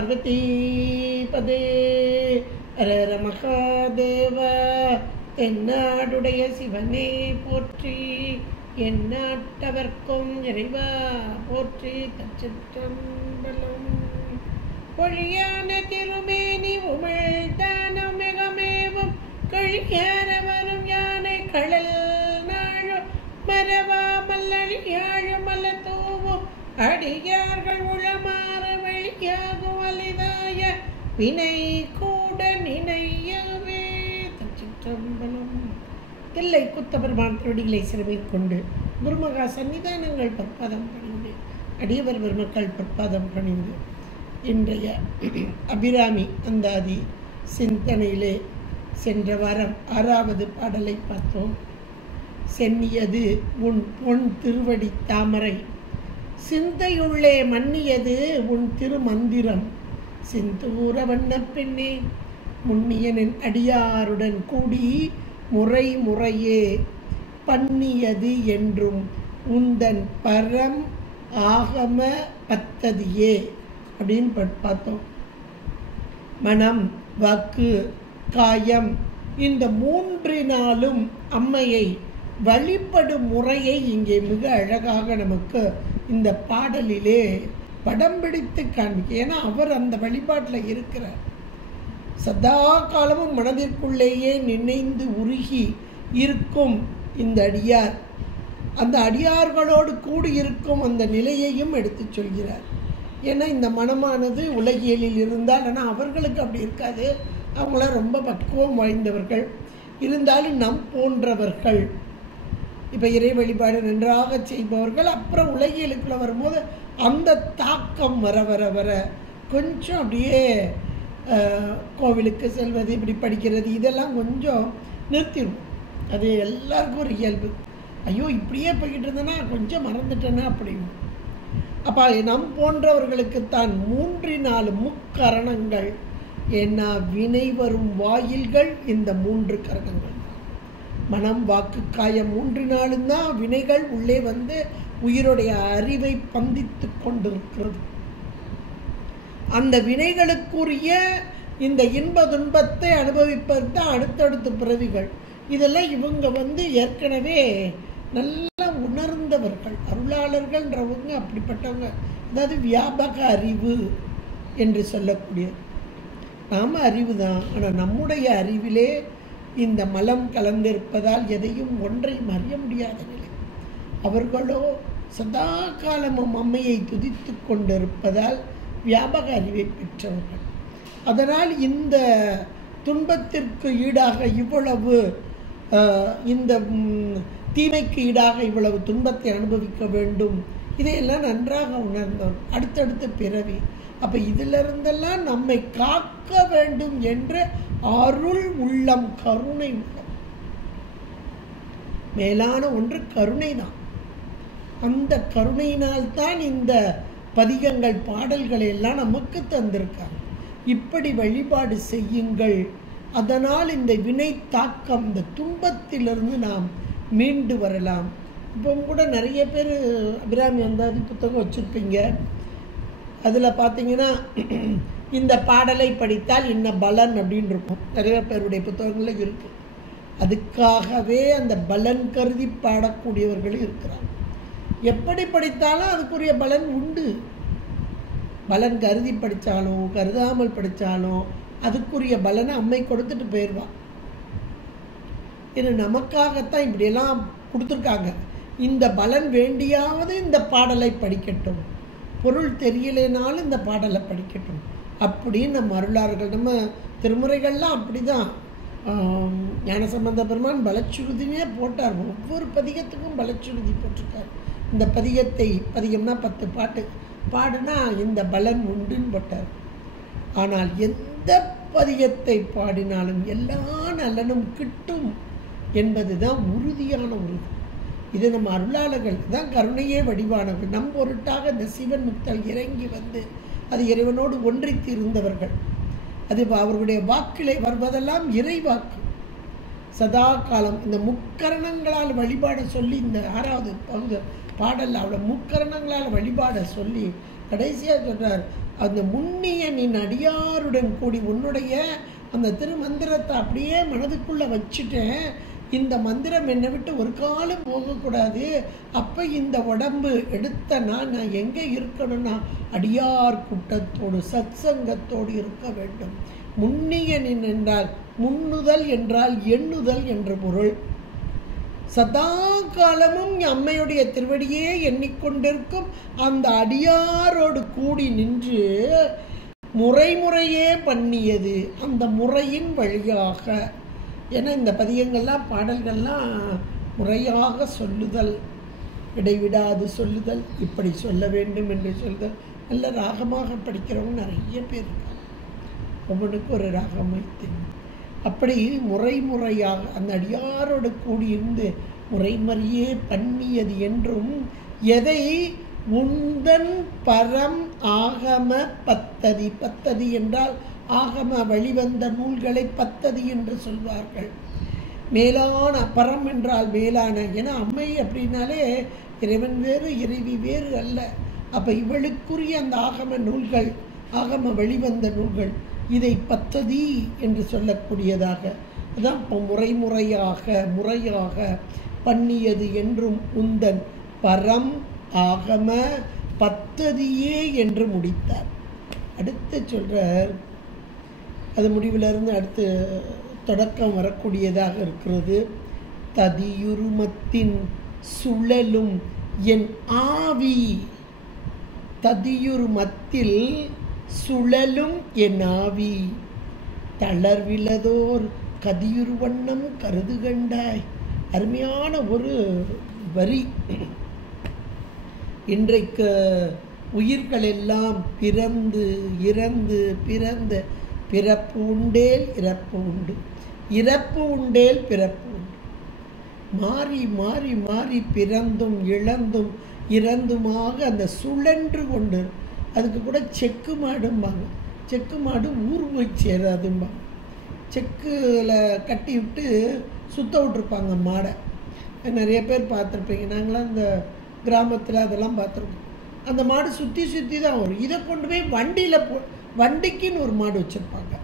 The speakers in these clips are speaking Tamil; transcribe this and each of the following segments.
பார்வதி பதே ஹர மகாதேவ. தென்னாடுடைய சிவனே போற்றி, எந்நாட்டவர்க்கும் இறைவா போற்றி. தச்சிற்றம்பலம். பொழியான திருமேனி உமிழ்தானம் மிகமேவும் கழியான வரும் யானை கடல் நாழும் மரவா மல்லழியாழு மல தூவும் அடியார்கள் உளமாறு வெளியாகும் வலிதாய வினை கூட நினையவே. தச்சிற்றம்பலம். தில்லை குத்தபெருமான் திருடிகளை சிறுமைக் கொண்டு குருமகா சன்னிதானங்கள் பற்பாதம் பணிந்து அடியவர் பெருமக்கள் பற்பாதம் பணிந்து இன்றைய அபிராமி அந்தாதி சிந்தனையிலே சென்ற வாரம் 6வது பாடலை பார்த்தோம். சென்னியது உன் பொன் திருவடி தாமரை, சிந்தையுள்ளே மன்னியது உன் திருமந்திரம். சிந்தூர வண்ண பெண்ணே, முன்னியனின் அடியாருடன் கூடி முறை முறையே பண்ணியது என்றும் உந்தன் பரம் ஆகம பத்ததியே அப்படின்னு பார்த்தோம். மனம், வாக்கு, காயம் இந்த 3 அம்மையை வழிபடும் முறையை இங்கே மிக அழகாக நமக்கு இந்த பாடலிலே படம் பிடித்து காண்பிக்க. ஏன்னா அவர் அந்த வழிபாட்டில் இருக்கிறார். சதா காலமும் மனதிற்குள்ளேயே நினைந்து உருகி இருக்கும் இந்த அடியார், அந்த அடியார்களோடு கூடியிருக்கும் அந்த நிலையையும் எடுத்து சொல்கிறார். ஏன்னா இந்த மனமானது உலகியலில் இருந்தால், ஆனால் அவர்களுக்கு அப்படி இருக்காது. அவங்களாம் ரொம்ப பக்குவம் வாய்ந்தவர்கள். இருந்தாலும் நம் போன்றவர்கள், இப்போ இறை வழிபாடு நன்றாக செய்பவர்கள், அப்புறம் உலகியலுக்குள்ள வரும்போது அந்த தாக்கம் வர வர வர கொஞ்சம் அப்படியே கோவிலுக்கு செல்வது, இப்படி படிக்கிறது, இதெல்லாம் கொஞ்சம் நிறுத்திடும். அது எல்லாருக்கும் ஒரு இயல்பு. ஐயோ இப்படியே போய்கிட்டு இருந்தேன்னா கொஞ்சம் மறந்துட்டேன்னா அப்படின்னு. அப்போ நம் போன்றவர்களுக்குத்தான் 3 முக்கரணங்கள். ஏன்னா வினை வரும் வாயில்கள் இந்த 3 கரணங்கள். மனம், வாக்கு, காயம் 3 தான் வினைகள் உள்ளே வந்து உயிருடைய அறிவை பந்தித்து கொண்டிருக்கிறது. அந்த வினைகளுக்குரிய இந்த இன்ப துன்பத்தை அனுபவிப்பது தான் அடுத்தடுத்த பிறவிகள். இதெல்லாம் இவங்க வந்து ஏற்கனவே நல்லா உணர்ந்தவர்கள், அருளாளர்கள்ன்றவங்க அப்படிப்பட்டவங்க. அதாவது வியாபக அறிவு என்று சொல்லக்கூடிய நாம அறிவு தான். ஆனால் நம்முடைய அறிவிலே இந்த மலம் கலந்திருப்பதால் எதையும் ஒன்றையும் அறிய முடியாத நிலை. அவர்களோ சதா காலமும் அம்மையை துதித்து கொண்டிருப்பதால் வியாபக அறிவை பெற்றவர்கள். அதனால் இந்த துன்பத்திற்கு ஈடாக இவ்வளவு, இந்த தீமைக்கு ஈடாக இவ்வளவு துன்பத்தை அனுபவிக்க வேண்டும், இதையெல்லாம் நன்றாக உணர்ந்தவர். அடுத்தடுத்த பிறவி. அப்போ இதிலிருந்தெல்லாம் நம்மை காக்க வேண்டும் என்று அருள் உள்ளம், கருணை உள்ளம். மேலான ஒன்று கருணை தான். அந்த கருணையினால்தான் இந்த பதிகங்கள், பாடல்களை எல்லாம் நமக்கு தந்திருக்காங்க. இப்படி வழிபாடு செய்யுங்கள். அதனால் இந்த வினை தாக்கம், இந்த துன்பத்திலிருந்து நாம் மீண்டு வரலாம். இப்போ கூட நிறைய பேர் அபிராமி அந்தாதி புத்தகம் வச்சுருப்பீங்க. அதில் பார்த்தீங்கன்னா இந்த பாடலை படித்தால் இன்ன பலன் அப்படின்னு இருக்கும். நிறைய பேருடைய புத்தகங்களில் இருக்குது. அதுக்காகவே அந்த பலன் கருதி பாடக்கூடியவர்களும் இருக்கிறாங்க. எப்படி படித்தாலும் அதுக்குரிய பலன் உண்டு. பலன் கருதி படித்தாலும் கருதாமல் படித்தாலும் அதுக்குரிய பலனை அம்மை கொடுத்துட்டு போயிடுவான். இது நமக்காகத்தான் இப்படியெல்லாம் கொடுத்துருக்காங்க. இந்த பலன் வேண்டியாவது இந்த பாடலை படிக்கட்டும், பொருள் தெரியலைனாலும் இந்த பாடலை படிக்கட்டும் அப்படின்னு நம்ம அருளார்கள். நம்ம திருமுறைகள்லாம் அப்படி தான். ஞானசம்பந்த பெருமான் பலச்சுருதினே போட்டார். ஒவ்வொரு பதிகத்துக்கும் பலச்சுருதி போட்டிருக்கார். இந்த பதிகம்னா 10 பாட்டு பாடுனா இந்த பலன் உண்டுன்னு போட்டார். ஆனால் எந்த பதிகத்தை பாடினாலும் எல்லா நலனும் கிட்டும் என்பது தான் உறுதியான உறுதி. இது நம்ம அருளாளர்கள் தான் கருணையே வடிவானவர்கள். நம் பொருட்டாக இந்த சிவன் முக்தல் இறங்கி வந்து அது இறைவனோடு ஒன்றித்து இருந்தவர்கள். அது அவர்களுடைய வாக்கிலே வருவதெல்லாம் இறை வாக்கு. சதா காலம் இந்த முக்கரணங்களால் வழிபாட சொல்லி, இந்த 6வது பாடல் அவ்வளோ முக்கரணங்களால் வழிபாட சொல்லி கடைசியாக சொல்றார், அந்த முன்னிய நின் அடியாருடன் கூடி உன்னுடைய அந்த திருமந்திரத்தை அப்படியே மனதுக்குள்ளே வச்சுட்டேன். இந்த மந்திரம் என்னை விட்டு ஒரு காலம் போகக்கூடாது. அப்போ இந்த உடம்பு எடுத்த நான் எங்கே இருக்கணும்னா அடியார் கூட்டத்தோடு சத்சங்கத்தோடு இருக்க வேண்டும். முன்னிய நின் என்றால் முன்னுதல் என்றால் எண்ணுதல் என்ற பொருள். சதா காலமும் அம்மையுடைய திருவடியே எண்ணிக்கொண்டிருக்கும் அந்த அடியாரோடு கூடி நின்று முறைமுறையே பண்ணியது. அந்த முறையின் வழியாக, ஏன்னா இந்த பதியங்கள்லாம் பாடல்கள்லாம் முறையாக சொல்லுதல், இடைவிடாது சொல்லுதல், இப்படி சொல்ல வேண்டும் என்று சொல்லுதல். நல்ல ராகமாக படிக்கிறவங்க நிறைய பேர் இருக்காங்க. ஒவ்வொன்றுக்கும் ஒரு ராகம் வைத்து அப்படி முறைமுறையாக அந்த அடியாரோடு கூடியிருந்து முறைமுறையே பண்ணியது என்றும் எதை உந்தன் பரம் ஆகம பத்ததி. பத்ததி என்றால் ஆகம வழிவந்த நூல்களை பத்ததி என்று சொல்வார்கள். மேலான பரம் என்றால் மேலான. ஏன்னா அம்மை அப்படின்னாலே இறைவன் வேறு இறைவி வேறு அல்ல. அப்போ இவளுக்குரிய அந்த ஆகம நூல்கள், ஆகம வழிவந்த நூல்கள், இதை பத்ததி என்று சொல்லக்கூடியதாக அதான் இப்போ முறையாக பண்ணியது என்றும் உந்தன் பரம் ஆகம பத்ததியே என்று முடித்தார். அடுத்து சொல்றார், அது முடிவிலிருந்து அடுத்து தொடக்கம் வரக்கூடியதாக இருக்கிறது. ததியுருமத்தின் சுழலும் என் ஆவி. ததியுருமத்தில் சுழலும் என் ஆவி தளர்விலதோர் கதியுரு வண்ணம் கருது கண்டாய். அருமையான ஒரு வரி. இன்றைக்கு உயிர்கள் எல்லாம் பிறந்து இறந்து பிறந்து பிறப்பு உண்டேல் இறப்பு உண்டு, இறப்பு உண்டேல் பிறப்பு உண்டு. மாறி மாறி மாறி பிறந்தும் இழந்தும் இறந்துமாக அந்த சுழன்று கொண்டு, அதுக்கு கூட செக்கு மாடும்பாங்க. செக்கு மாடு ஊர் போய் சேராதும்பாங்க. செக்கில் கட்டி விட்டு சுத்த விட்டுருப்பாங்க மாடை. நிறைய பேர் பார்த்துருப்பீங்க. நாங்களாம் அந்த கிராமத்தில் அதெல்லாம் பார்த்துருக்கோம். அந்த மாடு சுற்றி சுற்றி தான் வரும். இதை கொண்டு போய் வண்டியில் வண்டிக்குன்னு ஒரு மாடு வச்சுருப்பாங்க,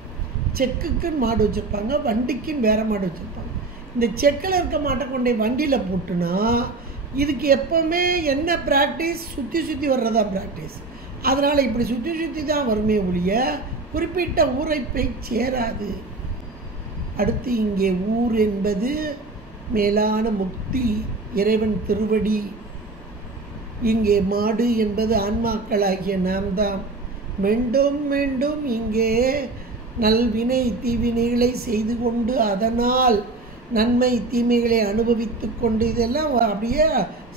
செக்குக்குன்னு மாடு வச்சுருப்பாங்க, வண்டிக்குன்னு வேறு மாடு வச்சுருப்பாங்க. இந்த செக்கில் இருக்க மாட்டை கொண்டு போய் வண்டியில் போட்டுனா இதுக்கு எப்போவுமே என்ன ப்ராக்டிஸ்? சுற்றி சுற்றி வர்றதா ப்ராக்டிஸ். அதனால் இப்படி சுற்றி சுற்றி தான் வருமே ஒழிய குறிப்பிட்ட ஊரை போய் சேராது. அடுத்து இங்கே ஊர் என்பது மேலான முக்தி, இறைவன் திருவடி. இங்கே மாடு என்பது ஆன்மாக்களாகிய நாம் தான். மீண்டும் மீண்டும் இங்கே நல்வினை தீவினைகளை செய்து கொண்டு அதனால் நன்மை தீமைகளை அனுபவித்து கொண்டு, இதெல்லாம் அப்படியே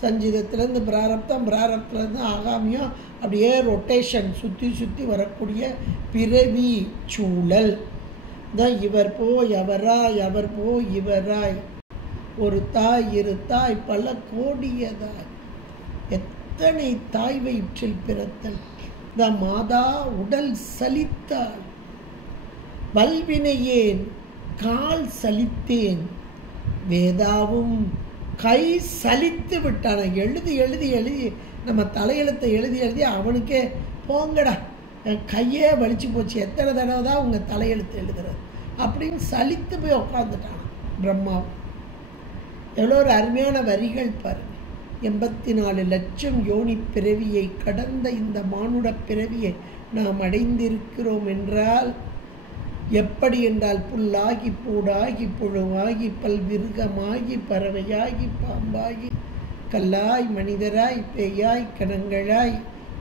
சஞ்சீதத்திலேருந்து பிராரப்தம், பிராரப்திலேருந்து ஆகாமியம், அப்படியே ரொட்டேஷன் சுற்றி சுற்றி வரக்கூடிய பிறவி சூழல் தான். இவர் போய் அவராய், அவர் போய் இவராய், ஒரு தாய் இரு தாய் பல கோடியதாய், எத்தனை தாய் வயிற்றில் பிறத்தல். இந்த மாதா உடல் சலித்தாள், வல்வினையேன் கால் சலித்தேன், வேதாவும் கை சலித்து விட்டான. எழுதி எழுதி எழுதி நம்ம தலையெழுத்தை எழுதி எழுதி அவனுக்கே போங்கடா கையே வலிச்சு போச்சு, எத்தனை தடவை தான் உங்கள் தலையெழுத்து எழுதுறது அப்படின்னு சலித்து போய் உட்காந்துட்டான் பிரம்மாவும். எவ்வளோ ஒரு அருமையான வரிகள் பாருங்க. 84 லட்சம் யோனி பிறவியை கடந்த இந்த மானுட பிறவியை நாம் அடைந்திருக்கிறோம் என்றால் எப்படி என்றால், புல்லாகி பூடாகி புழுவாகி பல்விருகமாகி பறவையாகி பாம்பாகி கல்லாய் மனிதராய் பேயாய் கணங்களாய்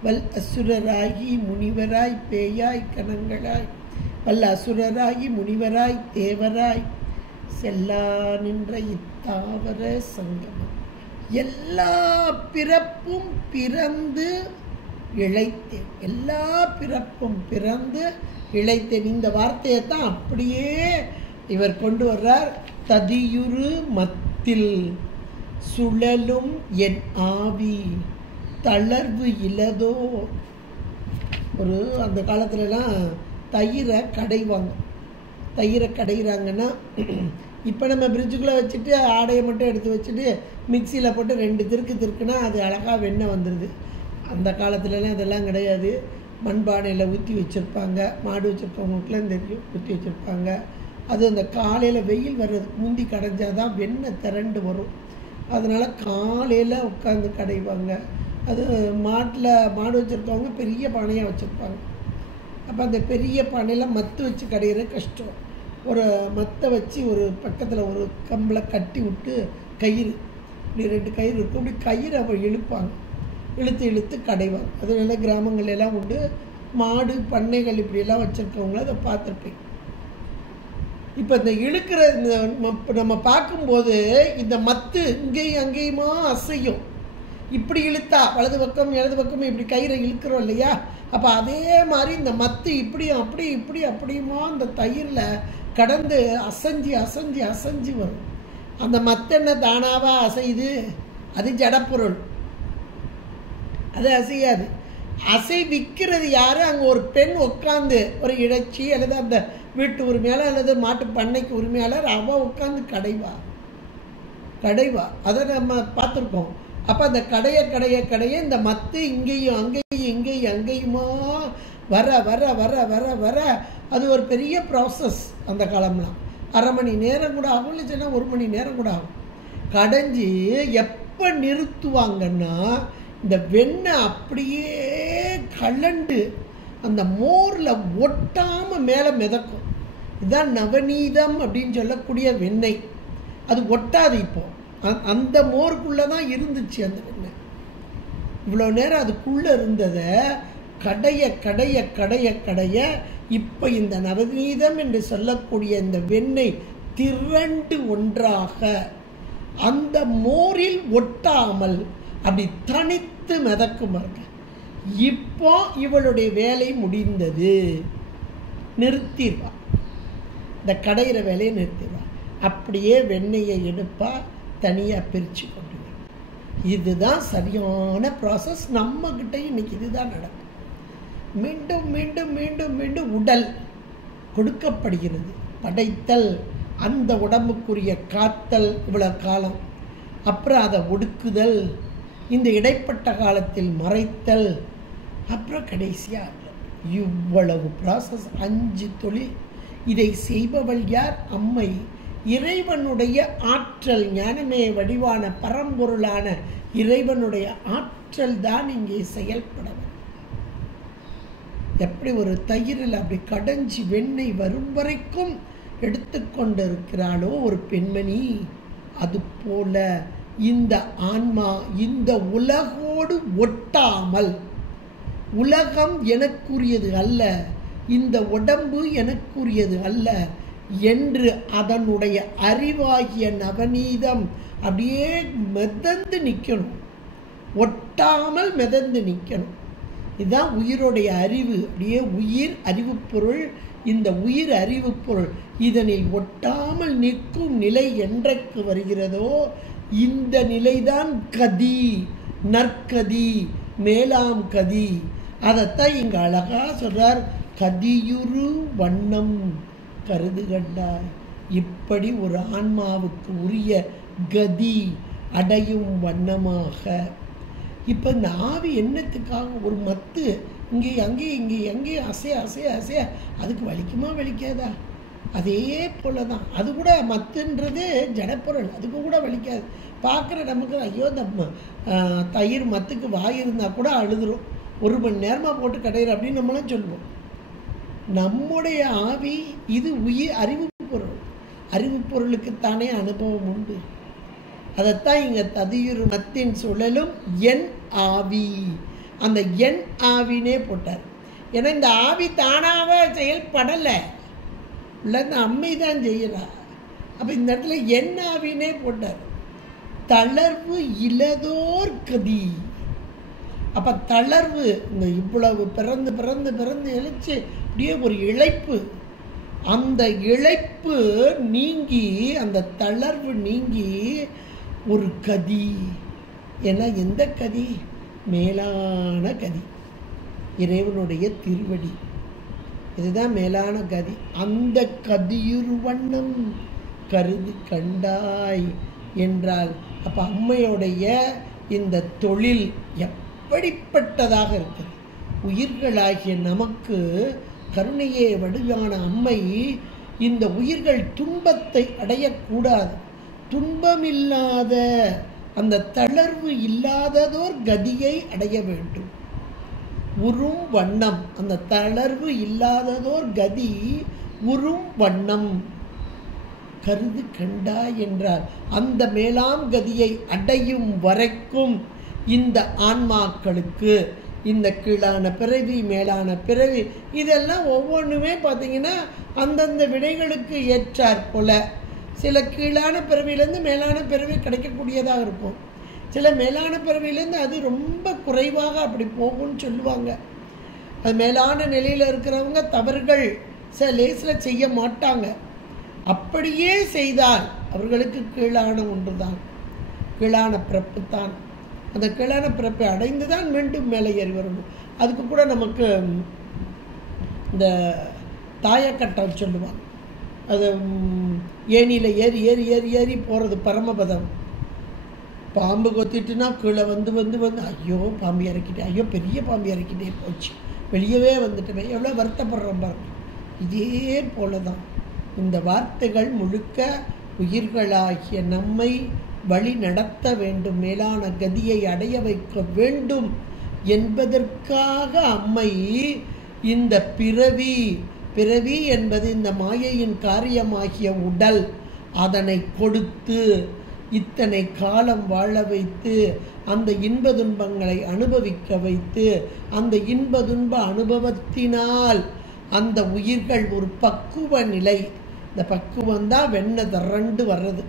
வல் அசுரராகி முனிவராய் பேயாய் கணங்களாய் வல் அசுரராகி முனிவராய் தேவராய் செல்லா நின்ற இத்தாவர சங்கமம். எல்லா பிறப்பும் பிறந்து இழைத்தேன், எல்லா பிறப்பும் பிறந்து இழைத்தேன். இந்த வார்த்தையை தான் அப்படியே இவர் கொண்டு வர்றார். ததியுரு மத்தில் சுழலும் என் ஆவி தளர்வு இலதோ. ஒரு அந்த காலத்துலலாம் தயிரை கடைவாங்க. தயிரை கடைகிறாங்கன்னா இப்போ நம்ம ஃப்ரிட்ஜுக்குள்ளே வச்சுட்டு ஆடையை மட்டும் எடுத்து வச்சுட்டு மிக்சியில் போட்டு 2 திருக்கு திருக்குனா அது அழகாக வெண்ணெய் வந்துடுது. அந்த காலத்துலலாம் இதெல்லாம் கிடையாது. மண்பானையில் ஊற்றி வச்சுருப்பாங்க. மாடு வச்சுருக்கவங்களுக்குலாம் தெரியும், ஊற்றி வச்சுருப்பாங்க. அது அந்த காலையில் வெயில் வர்றதுக்கு முந்தி கடைஞ்சால் தான் வெண்ணெய் திரண்டு வரும். அதனால் காலையில் உட்காந்து கடைவாங்க. அது மாடு வச்சுருக்கவங்க பெரிய பானையாக வச்சுருப்பாங்க. அப்போ அந்த பெரிய பானையில் மத்து வச்சு கடையிறது கஷ்டம். ஒரு மத்தை வச்சு ஒரு பக்கத்தில் ஒரு கம்பில் கட்டி விட்டு கயிறு, இப்படி 2 கயிறு இருக்கும், இப்படி கயிறு அப்போ இழுப்பாங்க, இழுத்து கடைவாங்க. அது நல்ல கிராமங்கள்லாம் உண்டு. மாடு பண்ணைகள் இப்படியெல்லாம் வச்சுருக்கவங்கள அதை பார்த்துருப்பேன். இப்போ இந்த இழுக்கிற நம்ம பார்க்கும்போது இந்த மத்து இங்கேயும் அங்கேயுமா அசையும். இப்படி இழுத்தா வலது பக்கம் இடது பக்கம் இப்படி கயிறை இழுக்கிறோம் இல்லையா? அப்போ அதே மாதிரி இந்த மத்து இப்படியும் அப்படியுமா அந்த தயிரில் கடந்து அசைஞ்சு வரும். அந்த மத்தென்ன தானாவா அசையுது? அது ஜடப்பொருள், அது அசையாது. அசைவிக்கிறது யாரு? அங்கே ஒரு பெண் உட்காந்து, ஒரு இறைச்சி அல்லது அந்த வீட்டு உரிமையாளர் அல்லது மாட்டு பண்ணைக்கு உரிமையாளர், அவள் உட்காந்து கடைவா. அதை நம்ம பார்த்துருக்கோம். அப்போ அந்த கடைய இந்த மத்து இங்கேயும் அங்கேயுமா வர அது ஒரு பெரிய ப்ராசஸ். அந்த காலம்லாம் 1/2 மணி நேரம் கூட ஆகும், இல்லைன்னா 1 மணி நேரம் கூட ஆகும். கடைஞ்சி எப்போ நிறுத்துவாங்கன்னா இந்த வெண்ணெய் அப்படியே கலண்டு அந்த மோரில் ஒட்டாமல் மேலே மிதக்கும். இதுதான் நவநீதம் அப்படின்னு சொல்லக்கூடிய வெண்ணெய். அது ஒட்டாது. இப்போ அந்த மோருக்குள்ளே தான் இருந்துச்சு அந்த வெண்ணெய். இவ்வளோ நேரம் அதுக்குள்ளே இருந்ததை கடைய இப்போ இந்த நவநீதம் என்று சொல்லக்கூடிய இந்த வெண்ணெய் திரண்டு ஒன்றாக அந்த மோரில் ஒட்டாமல் அப்படி தனித்து மிதக்குமாங்க. இப்போ இவளுடைய வேலை முடிந்தது, நிறுத்திடுவா. இந்த கடையிற வேலையை நிறுத்திடுவா. அப்படியே வெண்ணெயை எடுப்பா, தனியாக பிரித்து கொண்டு. இதுதான் சரியான ப்ராசஸ். நம்மக்கிட்ட இன்னைக்கு இதுதான் நடக்கும். மீண்டும் உடல் கொடுக்கப்படுகிறது. படைத்தல், அந்த உடம்புக்குரிய காத்தல் இவ்வளோ காலம், அப்புறம் அதை ஒடுக்குதல், இந்த இடைப்பட்ட காலத்தில் மறைத்தல், அப்புறம் கடைசியாக இவ்வளவு ப்ராசஸ். 5 தொழில். இதை செய்பவள் யார்? அம்மை. இறைவனுடைய ஆற்றல், ஞானமே வடிவான பரம்பொருளான இறைவனுடைய ஆற்றல் தான் இங்கே செயல்பட. எப்படி ஒரு தயிரில் அப்படி கடைஞ்சி வெண்ணெய் வரும் வரைக்கும் எடுத்துக்கொண்டு இருக்கிறாளோ ஒரு பெண்மணி, அது போல இந்த ஆன்மா இந்த உலகோடு ஒட்டாமல், உலகம் எனக்குரியது அல்ல, இந்த உடம்பு எனக்குரியது அல்ல என்று அதனுடைய அறிவாகிய நவநீதம் அப்படியே மிதந்து நிற்கணும், ஒட்டாமல் மிதந்து நிற்கணும். இதுதான் உயிருடைய அறிவு. அப்படியே உயிர் அறிவு பொருள். இந்த உயிர் அறிவு பொருள் இதனில் ஒட்டாமல் நிற்கும் நிலை என்றைக்கு வருகிறதோ இந்த நிலைதான் கதி, நற்கதி, மேலாம் கதி. அதைத்தான் இங்க அழகா சொல்றார். கதியுரு வண்ணம் கருது கண்டாய். இப்படி ஒரு ஆன்மாவுக்கு உரிய கதி அடையும் வண்ணமாக. இப்போ இந்த ஆவி என்னத்துக்காக? ஒரு மத்து இங்கே அங்கேயும் அசைய அதுக்கு வலிக்குமா வலிக்காதா? அதே போல தான் அது கூட. மத்துன்றது ஜடப்பொருள், அதுக்கு கூட வலிக்காது. பார்க்குற நமக்கு ஐயோ இந்த தயிர் மத்துக்கு வாய் இருந்தால் கூட அழுதுரும். 1 மணி நேரமாக போட்டு கடையிற அப்படின்னு நம்மளும் சொல்லுவோம். நம்முடைய ஆவி இது உயிர் அறிவு பொருள். அறிவு பொருளுக்குத்தானே அனுபவம் உண்டு. அதைத்தான் இங்கே ததியுறு மத்தின் சுழலும் என் ஆவி, அந்த என் ஆவினே போட்டார். ஏன்னா இந்த ஆவி தானாக செயல்படலை, இல்லை இந்த அம்மை தான் செய்யறா. அப்போ இந்த இடத்துல என் ஆவினே போட்டார். தளர்வு இலதோர் கதி. அப்போ தளர்வு, இந்த இவ்வளவு பிறந்து எழுச்சி அப்படியே ஒரு இழைப்பு, அந்த இழைப்பு நீங்கி, அந்த தளர்வு நீங்கி ஒரு கதி. ஏன்னா எந்த கதி? மேலான கதி, இறைவனுடைய திருவடி. இதுதான் மேலான கதி. அந்த கதியுரு வண்ணம் கருது கண்டாய் என்றால், அப்போ அம்மையுடைய இந்த தொழில் எப்படிப்பட்டதாக இருக்கிறது? உயிர்களாகிய நமக்கு கருணையே வடிவான அம்மை இந்த உயிர்கள் துன்பத்தை அடையக்கூடாது, துன்பமில்லாத அந்த தளர்வு இல்லாததோர் கதியை அடைய வேண்டும். உறும் வண்ணம், அந்த தளர்வு இல்லாததோர் கதி உறும் வண்ணம் கருது கண்டாய் என்றார். அந்த மேலாம் கதியை அடையும் வரைக்கும் இந்த ஆன்மாக்களுக்கு இந்த கீழான பிறவி மேலான பிறவி இதெல்லாம் ஒவ்வொன்றுமே பார்த்தீங்கன்னா அந்தந்த விடைகளுக்கு ஏற்றாற் போல சில கீழான பிறவியிலேருந்து மேலான பிறவி கிடைக்கக்கூடியதாக இருக்கும். சில மேலான பிறவியிலேருந்து அது ரொம்ப குறைவாக அப்படி போகும்னு சொல்லுவாங்க. அது மேலான நிலையில் இருக்கிறவங்க தவறுகள் சில லேசில் செய்ய மாட்டாங்க. அப்படியே செய்தால் அவர்களுக்கு கீழான ஒன்று தான், கீழான பிறப்பு தான். அந்த கீழான பிறப்பை அடைந்து தான் மீண்டும் மேலே ஏறி வரணும். அதுக்கு கூட நமக்கு இந்த தாயக்கட்டம் சொல்லுவாங்க. அது ஏணியில் ஏறி ஏறி ஏறி ஏறி போகிறது பரமபதம். பாம்பு கொத்திட்டுனா கீழே வந்து வந்து வந்து ஐயோ பாம்பு இறக்கிட்டேன், ஐயோ பெரிய பாம்பு இறக்கிட்டே போச்சு, வெளியவே வந்துட்டுமே, எவ்வளோ வருத்தப்படுறோம் பாருங்க. இதே போல தான் இந்த வார்த்தைகள் முழுக்க உயிர்களாகிய நம்மை வழி நடத்த வேண்டும், மேலான கதியை அடைய வைக்க வேண்டும் என்பதற்காக அம்மை இந்த பிறவி என்பது இந்த மாயையின் காரியமாகிய உடல், அதனை கொடுத்து இத்தனை காலம் வாழ வைத்து அந்த இன்ப துன்பங்களை அனுபவிக்க வைத்து அந்த இன்ப துன்ப அனுபவத்தினால் அந்த உயிர்கள் ஒரு பக்குவ நிலை, இந்த பக்குவம் தான் வெண்ணெய் திரண்டு வர்றது,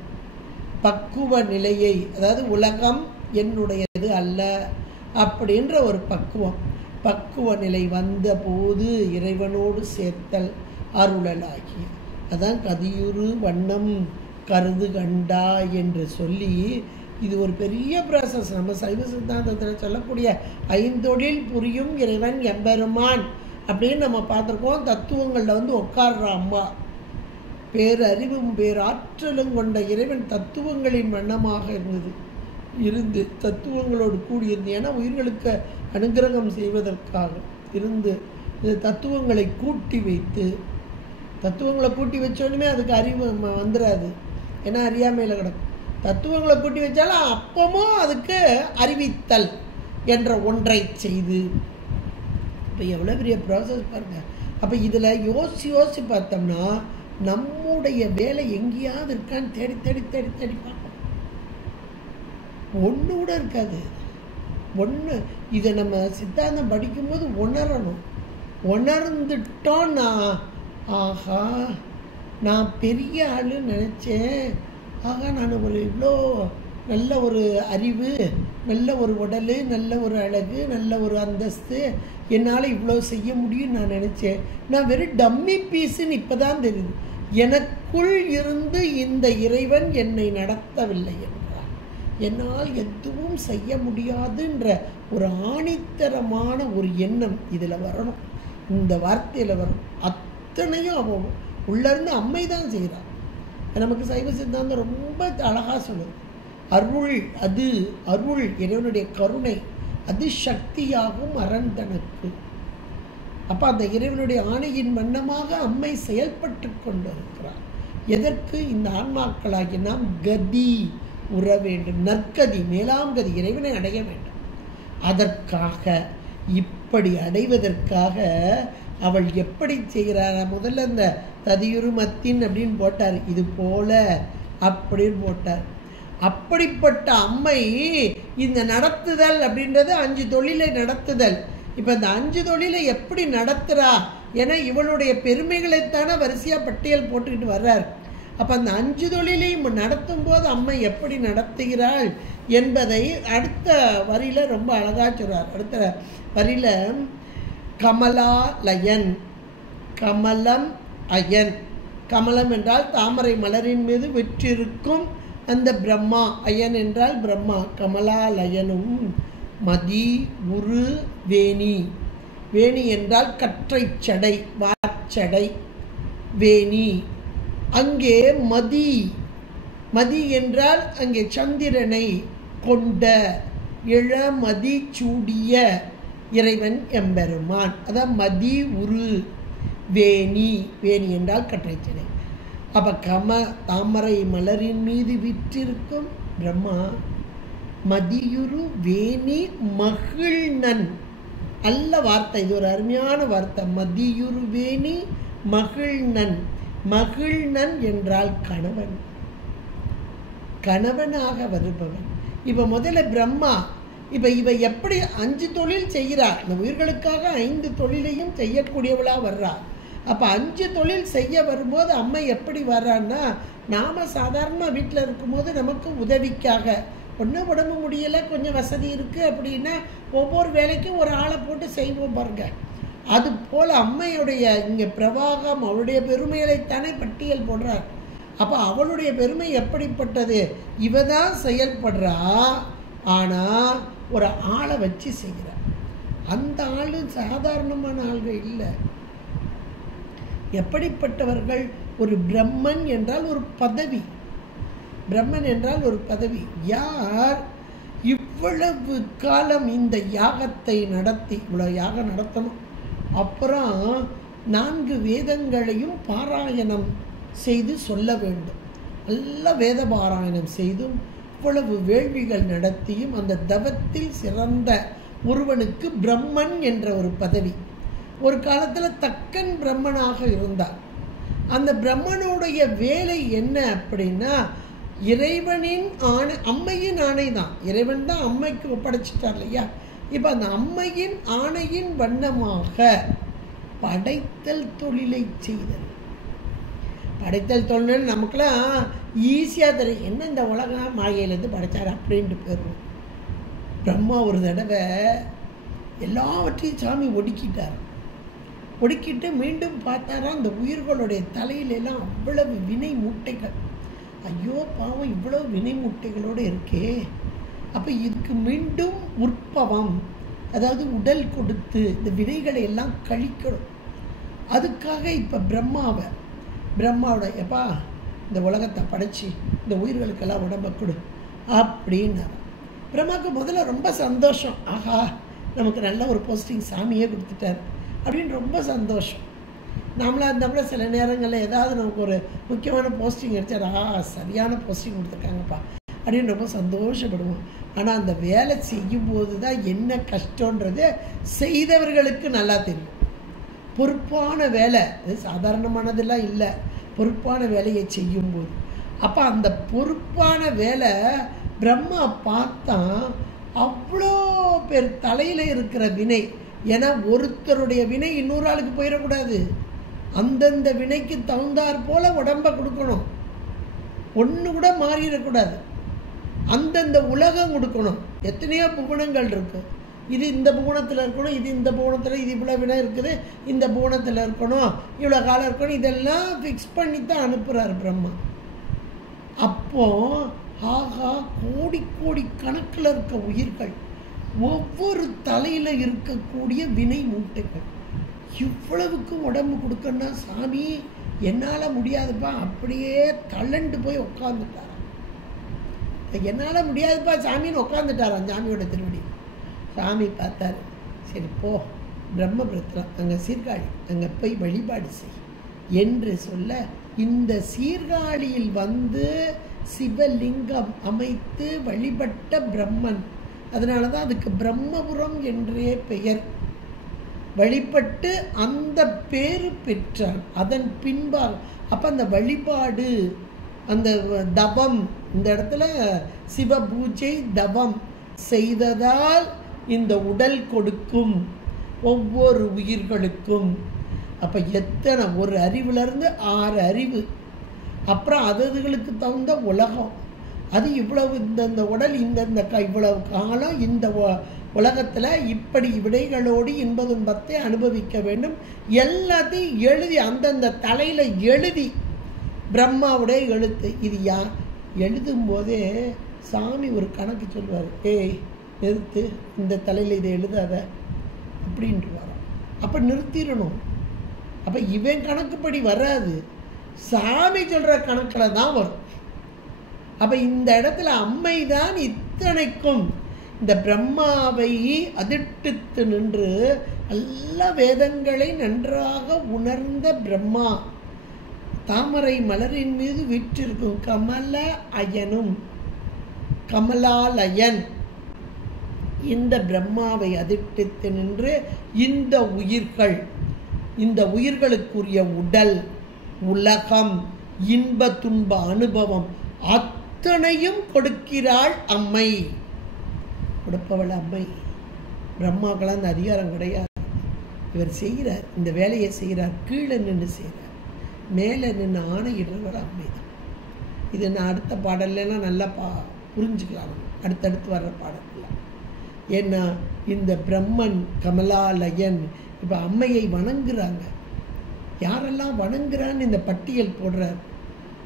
பக்குவ நிலையை, அதாவது உலகம் என்னுடையது அல்ல அப்படின்ற ஒரு பக்குவ நிலை வந்த போது இறைவனோடு சேர்த்தல் அருளலாகி, அதான் கதியுறு வண்ணம் கருது கண்டா என்று சொல்லி இது ஒரு பெரிய ப்ராசஸ். நம்ம சைவ சித்தாந்தத்தில் சொல்லக்கூடிய ஐந்தொழில் புரியும் இறைவன் எம்பெருமான் அப்படின்னு நம்ம பார்த்துருக்கோம். தத்துவங்களில் வந்து உட்கார்ற அம்மா, பேரறிவும் பேராற்றலும் கொண்ட இறைவன் தத்துவங்களின் வண்ணமாக இருந்து தத்துவங்களோடு கூடியிருந்து, ஏன்னா உயிர்களுக்கு அனுகிரகம் செய்வதற்காக இருந்து தத்துவங்களை கூட்டி வைத்து, தத்துவங்களை கூட்டி வச்சோன்னுமே அதுக்கு அறிவு வந்துடாது, ஏன்னா அறியாமையில் கிடக்கும். தத்துவங்களை கூட்டி வச்சாலும் அப்பமும் அதுக்கு அறிவித்தல் என்ற ஒன்றை செய்து, இப்போ எவ்வளோ பெரிய ப்ராசஸ் பாருங்க. அப்போ இதில் யோசி பார்த்தோம்னா நம்முடைய வேலை எங்கேயாவது இருக்கான்னு தேடி தேடி தேடி தேடி பார்க்கணும். ஒன்று கூட இருக்காது. ஒன்று இதை நம்ம சித்தாந்தம் படிக்கும்போது உணரணும். உணர்ந்துட்டோன்னா ஆஹா நான் பெரிய ஆளுன்னு நினச்சேன், ஆகா நான் ஒரு இவ்வளோ நல்ல ஒரு அறிவு, நல்ல ஒரு உடல், நல்ல ஒரு அழகு, நல்ல ஒரு அந்தஸ்து, என்னால் இவ்வளோ செய்ய முடியும்னு நான் நினச்சேன். நான் வெறும் டம்மி பீஸுன்னு இப்போ தான் தெரியுது. எனக்குள் இருந்து இந்த இறைவன் என்னை நடத்தவில்லை என்றார். என்னால் எதுவும் செய்ய முடியாதுன்ற ஒரு ஆணித்தரமான ஒரு எண்ணம் இதில் வரணும், இந்த வார்த்தையில் வரணும். அத்தனையும் அவன் உள்ளேருந்து அம்மை தான் செய்கிறான். நமக்கு சைவ சித்தாந்தம் ரொம்ப அழகாக சொல்லுது. அருள், அது அருள் இறைவனுடைய கருணை, அது சக்தியாகும் அரண் தனக்கு. அப்போ அந்த இறைவனுடைய ஆணையின் வண்ணமாக அம்மை செயல்பட்டு கொண்டிருக்கிறார். எதற்கு? இந்த ஆன்மாக்களாகி நாம் கதி உற வேண்டும், நற்கதி, மேலாம் கதி, இறைவனை அடைய வேண்டும். அதற்காக, இப்படி அடைவதற்காக அவள் எப்படி செய்கிறார்? முதல்ல இந்த ததியுருமத்தின் அப்படின்னு போட்டார், இது போல அப்படின்னு போட்டார். அப்படிப்பட்ட அம்மை இந்த நடத்துதல் அப்படின்றது 5 தொழிலை நடத்துதல். இப்போ இந்த 5 தொழிலை எப்படி நடத்துகிறா? ஏன்னா இவளுடைய பெருமைகளைத்தானே வரிசையாக பட்டியல் போட்டுக்கிட்டு வர்றார். அப்போ அந்த 5 தொழிலையும் நடத்தும் போது அம்மை எப்படி நடத்துகிறாள் என்பதை அடுத்த வரியில் ரொம்ப அழகாக சொல்கிறார். அடுத்த வரியில் கமலாலயன், கமலம் அயன், கமலம் என்றால் தாமரை மலரின் மீது விற்றிருக்கும் அந்த பிரம்மா, அயன் என்றால் பிரம்மா, கமலாலயனும் மதி உரு வேணி, வேணி என்றால் கற்றை சடை, வாச்சடை வேணி. அங்கே மதி, மதி என்றால் அங்கே சந்திரனை கொண்ட இளமதி சூடிய இறைவன் எம்பெருமான். அதான் மதி உரு வேணி, வேணி என்றால் கற்றைச்சடை. அப்போ தாமரை மலரின் மீது விற்றிருக்கும் பிரம்மா மதியுரு வேணி மகிழ்நன். நல்ல வார்த்தை, இது ஒரு அருமையான வார்த்தை. மதியுரு வேணி மகிழ்நன். மகிழ்நன் என்றால் கணவன், கணவனாக வருபவன். இப்போ முதல்ல பிரம்மா இவ எப்படி 5 தொழில் செய்கிறா? இந்த உயிர்களுக்காக 5 தொழிலையும் செய்யக்கூடியவளாக வர்றா. அப்போ 5 தொழில் செய்ய வரும்போது அம்மை எப்படி வர்றான்னா, நாம் சாதாரணமாக வீட்டில் இருக்கும்போது நமக்கு உதவிக்காக ஒன்றும் உடம்பு முடியலை, கொஞ்சம் வசதி இருக்குது அப்படின்னா ஒவ்வொரு வேலைக்கும் ஒரு ஆளை போட்டு செய்வோம் பாருங்க. அது போல் அம்மையுடைய இங்கே பிரவாகம் அவளுடைய பெருமைகளைத்தானே பட்டியல் போடுறார். அப்போ அவளுடைய பெருமை எப்படிப்பட்டது? இவ தான் செயல்படுறா, ஆனால் ஒரு ஆளை வச்சு செய்கிறார். அந்த ஆள் சாதாரணமான ஆள்கள் இல்லை. எப்படிப்பட்டவர்கள்? ஒரு பிரம்மன் என்றால் ஒரு பதவி. பிரம்மன் என்றால் ஒரு பதவி. யார் இவ்வளவு காலம் இந்த யாகத்தை நடத்தி, இவ்வளவு யாகம் நடத்தணும், அப்புறம் 4 வேதங்களையும் பாராயணம் செய்து சொல்ல வேண்டும். நல்ல வேத பாராயணம் செய்தும் இவ்வளவு வேள்விகள் நடத்தியும் அந்த தவத்தில் சிறந்த ஒருவனுக்கு பிரம்மன் என்ற ஒரு பதவி. ஒரு காலத்தில் தக்கன் பிரம்மனாக இருந்தார். அந்த பிரம்மனுடைய வேலை என்ன அப்படின்னா, இறைவனின் ஆணை, அம்மையின் ஆணை தான். இறைவன் தான் அம்மைக்கு ஒப்படைச்சிட்டார் இல்லையா? இப்போ அந்த அம்மையின் ஆணையின் வண்ணமாக படைத்தல் தொழிலை செய்தல். படைத்தல் தொழில் நமக்குலாம் ஈஸியாக தெரியும். என்ன இந்த உலகம் மாயையிலேருந்து படைச்சார் அப்படின்ட்டு போயிடுவோம். பிரம்மா ஒரு தடவை எல்லாவற்றையும் சாமி ஒடுக்கிட்டார். ஒடுக்கிட்டு மீண்டும் பார்த்தாரா, அந்த உயிர்களுடைய தலையிலெல்லாம் அவ்வளவு வினை மூட்டைகள். ஐயோ பாவம், இவ்வளவு வினை மூட்டைகளோடு இருக்கே. அப்போ இதுக்கு மீண்டும் உற்பவம், அதாவது உடல் கொடுத்து இந்த வினைகளை எல்லாம் கழிக்கணும். அதுக்காக இப்போ பிரம்மாவோட எப்பா இந்த உலகத்தை படைச்சி இந்த உயிர்களுக்கெல்லாம் உடம்பை கொடு அப்படின்னாரு. பிரம்மாவுக்கு முதல்ல ரொம்ப சந்தோஷம். ஆஹா, நமக்கு நல்ல ஒரு போஸ்டிங் சாமியே கொடுத்துட்டார் அப்படின்னு ரொம்ப சந்தோஷம். நம்மளாக இருந்தப்பட சில நேரங்களில் ஏதாவது நமக்கு ஒரு முக்கியமான போஸ்டிங் கிடைச்சா, சரியான போஸ்டிங் கொடுத்துருக்காங்கப்பா அப்படின்னு ரொம்ப சந்தோஷப்படுவோம். ஆனால் அந்த வேலை செய்யும்போது தான் என்ன கஷ்டன்றது செய்தவர்களுக்கு நல்லா தெரியும். பொறுப்பான வேலை, அது சாதாரணமானதெல்லாம் இல்லை. பொறுப்பான வேலையை செய்யும்போது அப்போ அந்த பொறுப்பான வேலை பிரம்மா பார்த்தா அவ்வளோ பேர் தலையில் இருக்கிற வினை. ஏன்னா ஒருத்தருடைய வினை இன்னொரு ஆளுக்கு போயிடக்கூடாது. அந்தந்த வினைக்கு தகுந்தாற் போல உடம்பை கொடுக்கணும். ஒன்று கூட மாறிடக்கூடாது. அந்தந்த உலகம் கொடுக்கணும். எத்தனையோ புவனங்கள் இருக்கு. இது இந்த புவனத்தில் இருக்கணும், இது இந்த புவனத்தில், இது இவ்வளோ வினை இருக்குது, இந்த புவனத்தில் இருக்கணும், இவ்வளோ காலம் இருக்கணும், இதெல்லாம் ஃபிக்ஸ் பண்ணி தான் அனுப்புகிறார் பிரம்மா. அப்போ ஆகா, கோடி கோடி கணக்கில் இருக்க உயிர்கள், ஒவ்வொரு தலையில் இருக்கக்கூடிய வினை மூட்டைகள், இவ்வளவுக்கு உடம்பு கொடுக்கணும்னா சாமி என்னால் முடியாதுப்பா அப்படியே தள்ளண்டு போய் உட்காந்துட்டாராம். என்னால் முடியாதுப்பா சாமின்னு உட்காந்துட்டாராம் சாமியோட திருவடி. சாமி பார்த்தாரு, சரி போ பிரம்மபுரத்தில் அங்கே சீர்காழி, அங்கே போய் வழிபாடு செய் என்று சொல்ல, இந்த சீர்காழியில் வந்து சிவலிங்கம் அமைத்து வழிபட்ட பிரம்மன். அதனால தான் அதுக்கு பிரம்மபுரம் என்றே பெயர். வழிபட்டு அந்த பேரு பெற்றான். அதன் பின்பாக அப்போ அந்த வழிபாடு, அந்த தவம், இந்த இடத்துல சிவ பூஜை தவம் செய்ததால் இந்த உடல் கொடுக்கும் ஒவ்வொரு உயிர்களுக்கும். அப்போ எத்தனை, ஒரு அறிவுலேருந்து 6 அறிவு, அப்புறம் அதுகளுக்கு தகுந்த உலகம். அது இவ்வளவு, இந்த உடல் இந்த இவ்வளவு காலம் இந்த உலகத்தில் இப்படி விடைகளோடு இன்பதுன்பத்தை அனுபவிக்க வேண்டும். எல்லாத்தையும் எழுதி அந்தந்த தலையில் எழுதி, பிரம்மாவுடைய எழுத்து இது யார் எழுதும் போதே சாமி ஒரு கணக்கு சொல்வார். ஏய் நிறுத்து, இந்த தலையில் இதை எழுதாத அப்படின்ட்டுருவார். அப்போ நிறுத்திடணும். அப்போ இவன் கணக்குப்படி வராது, சாமி சொல்கிற கணக்கில் தான் வரும். அப்போ இந்த இடத்துல அம்மை தான் இத்தனைக்கும் இந்த பிரம்மாவை அதிர்ஷ்டித்து நின்று எல்லா வேதங்களை நன்றாக உணர்ந்த பிரம்மா தாமரை மலரின் மீது வீற்றிருக்கும் கமல அயனும் கமலாலயன் இந்த பிரம்மாவை அதிர்ஷ்டித்து நின்று இந்த உயிர்களுக்குரிய உடல், உலகம், இன்ப துன்ப அனுபவம் அத்தனையும் கொடுக்கிறாள் அம்மை. கொடுப்பவள் அம்மை. பிரம்மாக்கெல்லாம் அந்த அதிகாரம் கிடையாது. இவர் செய்கிறார், இந்த வேலையை செய்கிறார். கீழே நின்று செய்கிறார், மேலே நின்று ஆணையிடுறவர் அம்மை தான். இது நான் அடுத்த பாடல்லாம் நல்லா புரிஞ்சுக்கலாம், அடுத்தடுத்து வர்ற பாடல்ல. ஏன்னா இந்த பிரம்மன் கமலாலயன் இப்போ அம்மையை வணங்குறாங்க. யாரெல்லாம் வணங்குறான்னு இந்த பட்டியல் போடுறார்.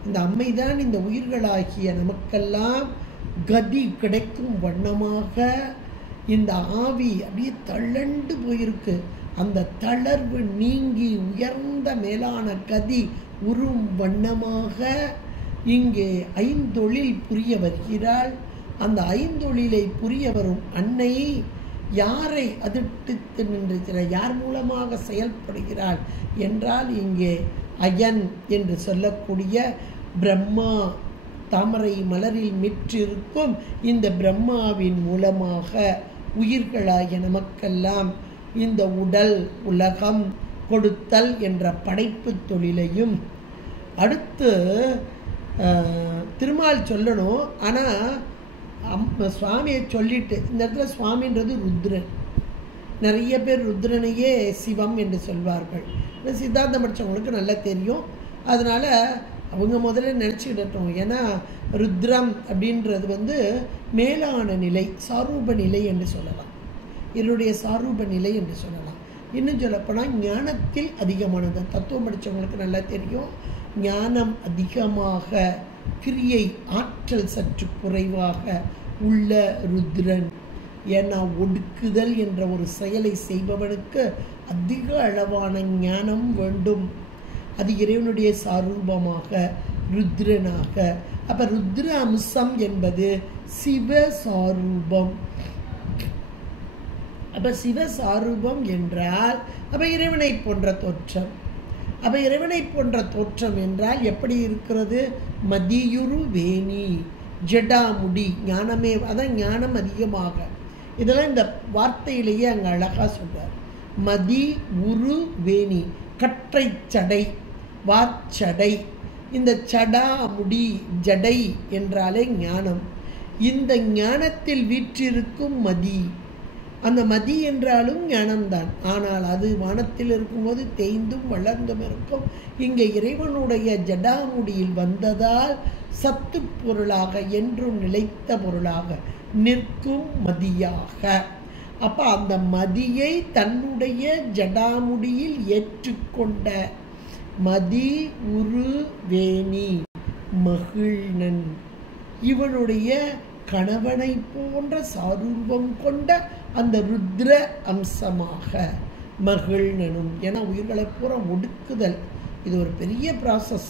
இந்த அம்மை தான் இந்த உயிர்களாகிய நமக்கெல்லாம் கதி கிடைக்கும் வண்ணமாக இந்த ஆவி அப்படியே தளண்டு போயிருக்கு. அந்த தளர்வு நீங்கி உயர்ந்த மேலான கதி உறும் வண்ணமாக இங்கே ஐந்தொழில் புரிய வருகிறாள். அந்த ஐந்தொழிலை புரிய வரும் அன்னை யாரை அதிர்ஷ்டித்து நின்றிருக்கிறார், யார் மூலமாக செயல்படுகிறாள் என்றால் இங்கே அயன் என்று சொல்லக்கூடிய பிரம்மா தாமரை மலரில் மிற்றிருக்கும் இந்த பிரம்மாவின் மூலமாக உயிர்களாகிய நமக்கெல்லாம் இந்த உடல், உலகம் கொடுத்தல் என்ற படைப்பு தொழிலையும் அடுத்து திருமால் சொல்லணும். ஆனால் சுவாமியை சொல்லிட்டு இந்த இடத்துல சுவாமின்றது ருத்ரன். நிறைய பேர் ருத்ரனையே சிவம் என்று சொல்வார்கள். சித்தாந்தம் படித்தவங்களுக்கு நல்லா தெரியும். அதனால் அவங்க முதல்ல நினச்சிக்கிட்டோம். ஏன்னா ருத்ரம் அப்படின்றது மேலான நிலை, சாரூப நிலை என்று சொல்லலாம். என்னுடைய சாரூப நிலை என்று சொல்லலாம். இன்னும் சொல்லப்போனால் ஞானத்தில் அதிகமானது. தத்துவம் படித்தவங்களுக்கு நல்லா தெரியும். ஞானம் அதிகமாக, கிரியை ஆற்றல் சற்று குறைவாக உள்ள ருத்ரன். ஏன்னா ஒடுக்குதல் என்ற ஒரு செயலை செய்பவனுக்கு அதிக அளவான ஞானம் வேண்டும். அது இறைவனுடைய சாரூபமாக ருத்ரனாக. அப்போ ருத்ர அம்சம் என்பது சிவசாரூபம். அப்போ சிவசாரூபம் என்றால் அப்போ இறைவனை போன்ற தோற்றம். அப்போ இறைவனை போன்ற தோற்றம் என்றால் எப்படி இருக்கிறது? மதியுரு வேணி, ஜடாமுடி, ஞானமே. அதான் ஞானம் அதிகமாக. இதெல்லாம் இந்த வார்த்தையிலேயே அங்கே அழகாக சொல்றார். மதி உரு வேணி, கற்றை சடை, வாச்சடை. இந்த சடாமுடி, ஜடை என்றாலே ஞானம். இந்த ஞானத்தில் வீற்றிருக்கும் மதி. அந்த மதி என்றாலும் ஞானம்தான். ஆனால் அது வானத்தில் இருக்கும்போது தேய்ந்தும் வளர்ந்தும் இருக்கும். இங்கே இறைவனுடைய ஜடாமுடியில் வந்ததால் சத்து பொருளாக என்றும் நிலைத்த பொருளாக நிற்கும் மதியாக. அப்போ அந்த மதியை தன்னுடைய ஜடாமுடியில் ஏற்றுக்கொண்ட மதி உரு வேணி மகிழ்நன், இவனுடைய கணவனை போன்ற சாரூபம் கொண்ட அந்த ருத்ர அம்சமாக மகிழ்நனும். ஏன்னா உயிர்களை பூரா ஒடுக்குதல் இது ஒரு பெரிய ப்ராசஸ்.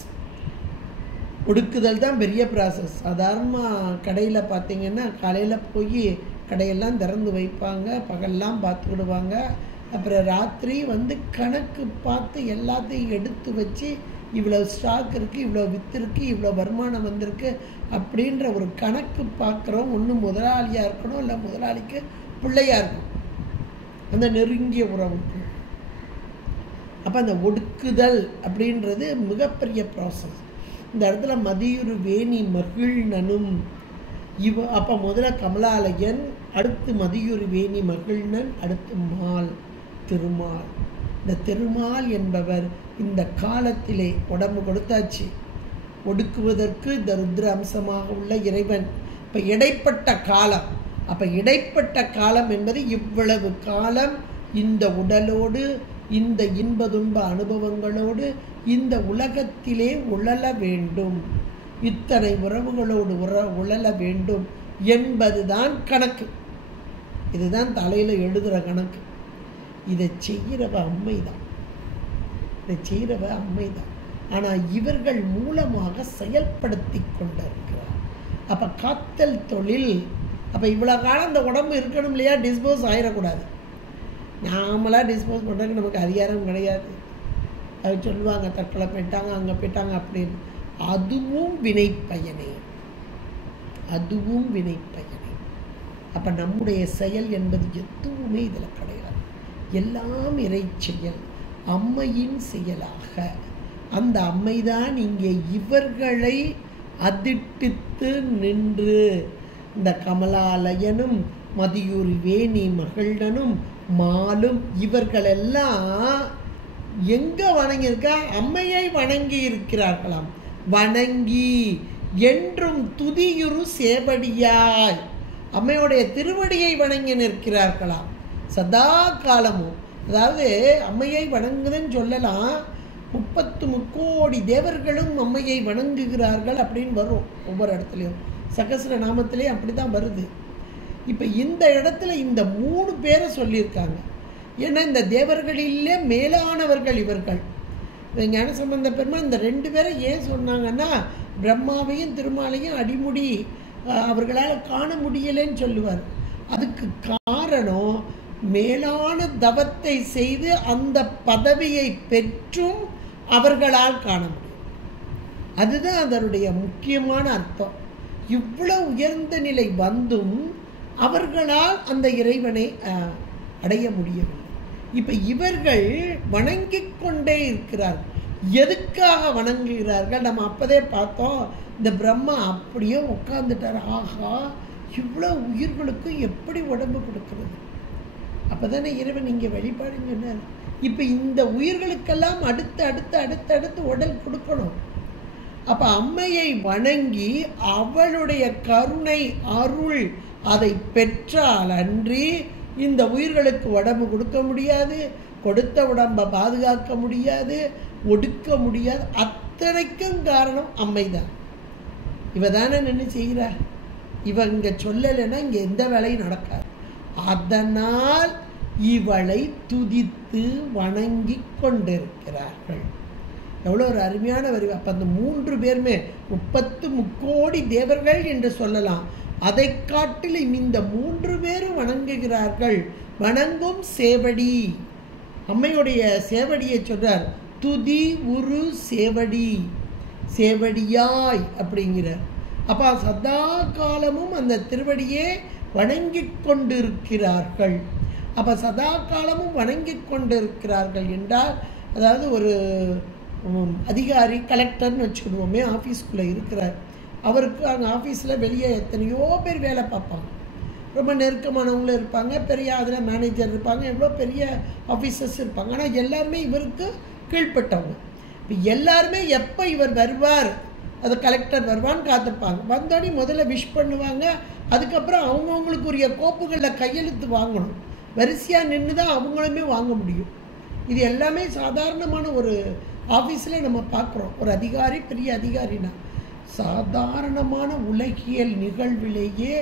ஒடுக்குதல் தான் பெரிய ப்ராசஸ். சாதாரணமாக கடையில் பார்த்தீங்கன்னா காலையில் போய் கடையெல்லாம் திறந்து வைப்பாங்க, பகல்லாம் பார்த்துக்கிடுவாங்க. அப்புறம் ராத்திரி கணக்கு பார்த்து எல்லாத்தையும் எடுத்து வச்சு இவ்வளோ ஸ்டாக் இருக்குது, இவ்வளோ விற்று இருக்குது, இவ்வளோ வருமானம் வந்திருக்கு அப்படின்ற ஒரு கணக்கு பார்க்குறோம். ஒன்று முதலாளியாக இருக்கணும், இல்லை முதலாளிக்கு பிள்ளையாக இருக்கும், அந்த நெருங்கிய உறவுக்கு. அப்போ அந்த ஒடுக்குதல் அப்படின்றது மிகப்பெரிய ப்ராசஸ். இந்த இடத்துல மதியுரு வேணி மகிழ்நனும் அப்போ முதல்ல கமலாலயன், அடுத்து மதியுரு வேணி மகிழ்நன், அடுத்து மால் திருமால். இந்த திருமால் என்பவர் இந்த காலத்திலே உடம்பு கொடுத்தாச்சு, ஒடுக்குவதற்கு இந்த ருத்ர அம்சமாக உள்ள இறைவன். இப்போ இடைப்பட்ட காலம். அப்போ இடைப்பட்ட காலம் என்பது இவ்வளவு காலம் இந்த உடலோடு, இந்த இன்ப துன்ப அனுபவங்களோடு இந்த உலகத்திலே உழல வேண்டும், இத்தனை உறவுகளோடு உழல வேண்டும் என்பதுதான் கணக்கு. இதுதான் தலையில் எழுதுகிற கணக்கு. இதை செய்கிறவ அம்மைதான், இதை செய்கிறவ அம்மைதான். ஆனால் இவர்கள் மூலமாக செயல்படுத்தி கொண்டிருக்கிறார். அப்போ காத்தல் தொழில் அப்போ இவ்வளோ காலம் அந்த உடம்பு இருக்கணும் இல்லையா, டிஸ்போஸ் ஆகிடக்கூடாது. நாமளாக டிஸ்போஸ் பண்ணுறதுக்கு நமக்கு அதிகாரம் கிடையாது. அது சொல்லுவாங்க தற்கொலை போயிட்டாங்க, அங்கே போயிட்டாங்க அப்படின்னு. அதுவும் வினை பயனே, அதுவும் வினை பயனே. அப்போ நம்முடைய செயல் என்பது எதுவுமே இதில் கிடையாது. எல்லாம் இறை செயல், அம்மையின் செயலாக. அந்த அம்மைதான் இங்கே இவர்களை அதிட்டித்து நின்று, இந்த கமலாலயனும் மதியூர் வேணி மகிழ்டனும் மாலும் இவர்களெல்லாம் எங்க வணங்கியிருக்கா, அம்மையை வணங்கி இருக்கிறார்களாம். வணங்கி என்றும் துதியுறு சேவடியாய், அம்மையுடைய திருவடியை வணங்கி நிற்கிறார்களாம் சதா காலமும். அதாவது அம்மையை வணங்குதுன்னு சொல்லலாம், 33 கோடி தேவர்களும் அம்மையை வணங்குகிறார்கள் அப்படின்னு வரும் ஒவ்வொரு இடத்துலையும். சகஸ்ர நாமத்திலே அப்படி தான் வருது. இப்போ இந்த இடத்துல இந்த 3 பேரை சொல்லியிருக்காங்க. ஏன்னா இந்த தேவர்களிலே மேலானவர்கள் இவர்கள். ஞானசம்பந்த பெருமாள் இந்த 2 பேரை ஏன் சொன்னாங்கன்னா, பிரம்மாவையும் திருமாலையும் அடிமுடி அவர்களால் காண முடியலைன்னு சொல்லுவார். அதுக்கு காரணம் மேலான தவத்தை செய்து அந்த பதவியை பெற்றும் அவர்களால் காண முடியும். அதுதான் அதனுடைய முக்கியமான அர்த்தம். இவ்வளவு உயர்ந்த நிலை வந்தும் அவர்களால் அந்த இறைவனை அடைய முடியவில்லை. இப்போ இவர்கள் வணங்கிக் கொண்டே இருக்கிறார்கள். எதுக்காக வணங்குகிறார்கள்? நம்ம அப்போதே பார்த்தோம், இந்த பிரம்மா அப்படியே உட்கார்ந்துட்டார். ஆஹா, இவ்வளோ உயிர்களுக்கு எப்படி உடம்பு கொடுக்கிறது? அப்போ தானே இறைவன் இங்கே வழிபாடுன்னு சொன்னார். இப்போ இந்த உயிர்களுக்கெல்லாம் அடுத்து அடுத்து அடுத்து அடுத்து உடல் கொடுக்கணும். அப்போ அம்மையை வணங்கி அவளுடைய கருணை அருள் அதை பெற்றால் அன்றி இந்த உயிர்களுக்கு உடம்பு கொடுக்க முடியாது, கொடுத்த உடம்பை பாதுகாக்க முடியாது, ஒடுக்க முடியாது. அத்தனைக்கும் காரணம் அம்மைதான். இவ தானே நின்று செய்கிறார். இவ இங்கே சொல்லலைன்னா இங்கே எந்த வேலையும் நடக்காது. அதனால் இவளை துதித்து வணங்கி கொண்டிருக்கிறார்கள். எவ்வளோ ஒரு அருமையான வரி. அப்போ அந்த 3 பேருமே 33 கோடி தேவர்கள் என்று சொல்லலாம். அதை காட்டிலும் இந்த 3 பேரும் வணங்குகிறார்கள். வணங்கும் சேவடி, அம்மையுடைய சேவடியை சொல்றார். துதி உரு சேவடி, சேவடியாய் அப்படிங்கிறார். அப்போ சதா காலமும் அந்த திருவடியே வணங்கி கொண்டிருக்கிறார்கள். அப்போ சதா காலமும் வணங்கி கொண்டிருக்கிறார்கள் என்றால், அதாவது ஒரு அதிகாரி கலெக்டர்னு வச்சுக்கிடுவோமே, ஆஃபீஸ்குள்ளே இருக்கிறார். அவருக்கு அங்கே ஆஃபீஸில் வெளியே எத்தனையோ பேர் வேலை பார்ப்பாங்க, ரொம்ப நெருக்கமானவங்களும் இருப்பாங்க, பெரிய அதில் மேனேஜர் இருப்பாங்க, எவ்வளோ பெரிய ஆஃபீஸர்ஸ் இருப்பாங்க. ஆனால் எல்லாருமே இவருக்கு கீழ்பட்டவங்க. இப்போ எல்லாருமே எப்போ இவர் வருவார், அது கலெக்டர் வருவான்னு காத்திருப்பாங்க. வந்தோடனே முதல்ல விஷ் பண்ணுவாங்க. அதுக்கப்புறம் அவங்கவுங்களுக்குரிய கோப்புகளில் கையெழுத்து வாங்கணும். வரிசையாக நின்று தான் அவங்களுமே வாங்க முடியும். இது எல்லாமே சாதாரணமான ஒரு ஆஃபீஸில் நம்ம பார்க்குறோம். ஒரு அதிகாரி, பெரிய அதிகாரினா சாதாரணமான உலகியல் நிகழ்விலேயே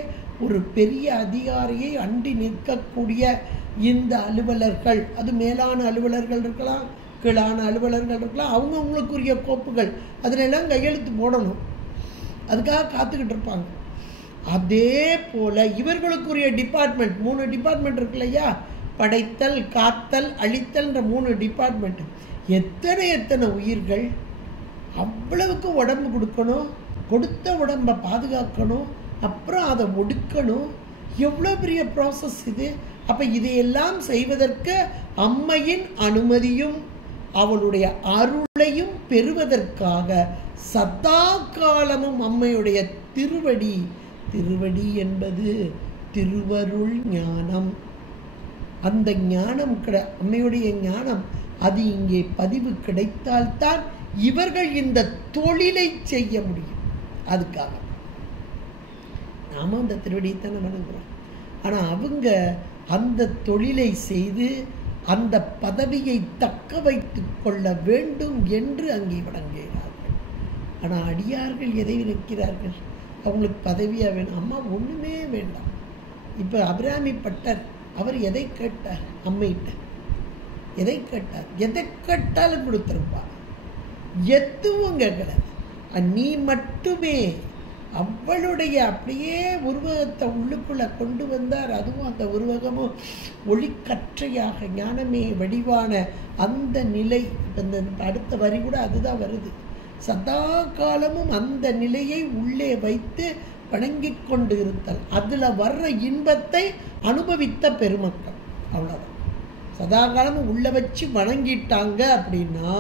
ஒரு பெரிய அதிகாரியை அண்டி நிற்கக்கூடிய இந்த அலுவலர்கள், அது மேலான அலுவலர்கள் இருக்கலாம், கீழான அலுவலர்கள் இருக்கலாம், அவங்கவுங்களுக்குரிய கோப்புகள் அதிலெல்லாம் கையெழுத்து போடணும். அதுக்காக காத்துக்கிட்டு இருப்பாங்க. அதே போல் இவர்களுக்குரிய டிபார்ட்மெண்ட், 3 டிபார்ட்மெண்ட் இருக்கு இல்லையா, படைத்தல், காத்தல், அழித்தல்ன்ற 3 டிபார்ட்மெண்ட். எத்தனை உயிர்கள், அவ்வளவுக்கு உடம்பு கொடுக்கணும், கொடுத்த உடம்பை பாதுகாக்கணும், அப்புறம் அதை ஒடுக்கணும். எவ்வளோ பெரிய ப்ராசஸ் இது. அப்போ இதையெல்லாம் செய்வதற்கு அம்மையின் அனுமதியும் அவளுடைய அருளையும் பெறுவதற்காக சதா காலமும் அம்மையுடைய திருவடி, திருவடி என்பது திருவருள் ஞானம். அந்த ஞானம் அம்மையுடைய ஞானம் அது இங்கே பதிவு கிடைத்தால்தான் இவர்கள் இந்த தொழிலை செய்ய முடியும். அதுக்காக நாம அந்த திருவடியைத்தானே வணங்குறோம். ஆனால் அவங்க அந்த தொழிலை செய்து அந்த பதவியை தக்க வைத்து கொள்ள வேண்டும் என்று அங்கே வணங்குகிறார்கள். ஆனால் அடியார்கள் எதை நிற்கிறார்கள்? அவங்களுக்கு பதவியாக வேணும். அம்மா ஒன்றுமே வேண்டாம். இப்போ அபிராமி பட்டர் அவர் எதை கேட்டார்? அம்மையிட்ட எதை கேட்டார்? எதை கேட்டாலும் கொடுத்துருப்பா. எதுவும் கேட்கல. நீ மட்டுமே அவளுடைய அப்படியே உருவகத்தை உள்ளுக்குள்ள கொண்டு வந்தார். அதுவும் அந்த உருவகமும் ஒளிக்கற்றையாக ஞானமே வடிவான அந்த நிலை. இந்த அடுத்த வரி கூட அதுதான் வருது. சதா காலமும் அந்த நிலையை உள்ளே வைத்து வணங்கி கொண்டு இருத்தல், அதுல வர்ற இன்பத்தை அனுபவித்த பெருமக்கள். அவ்வளவுதான். சதா காலமும் உள்ள வச்சு வணங்கிட்டாங்க அப்படின்னா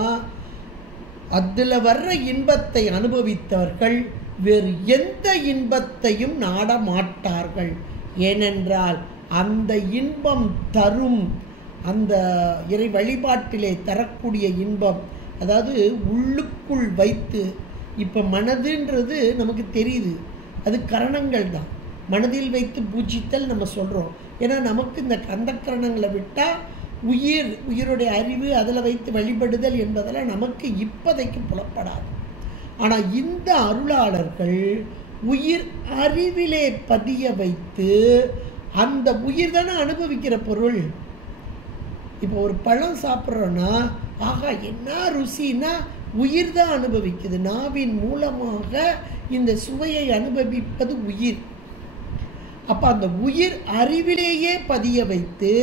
அதுல வர்ற இன்பத்தை அனுபவித்தவர்கள் வேறு எந்த இன்பத்தையும் நாட மாட்டார்கள். ஏனென்றால் அந்த இன்பம் தரும், அந்த இறை வழிபாட்டிலே தரக்கூடிய இன்பம், அதாவது உள்ளுக்குள் வைத்து. இப்போ மனதுன்றது நமக்கு தெரியுது, அது கரணங்கள் தான். மனதில் வைத்து பூஜித்தல் நம்ம சொல்கிறோம். ஏன்னா நமக்கு இந்த அந்த கரணங்களை விட்டால் உயிருடைய அறிவு அதில் வைத்து வழிபடுதல் என்பதெல்லாம் நமக்கு இப்போதைக்கு புலப்படாது. ஆனால் இந்த அருளாளர்கள் உயிர் அறிவிலே பதிய வைத்து, அந்த உயிர் தானே அனுபவிக்கிற பொருள். இப்போ ஒரு பழம் சாப்பிட்றோன்னா ஆகா என்ன ருசின்னா உயிர் தான் அனுபவிக்குது. நாவின் மூலமாக இந்த சுவையை அனுபவிப்பது உயிர். அப்போ அந்த உயிர் அறிவிலேயே பதிய வைத்து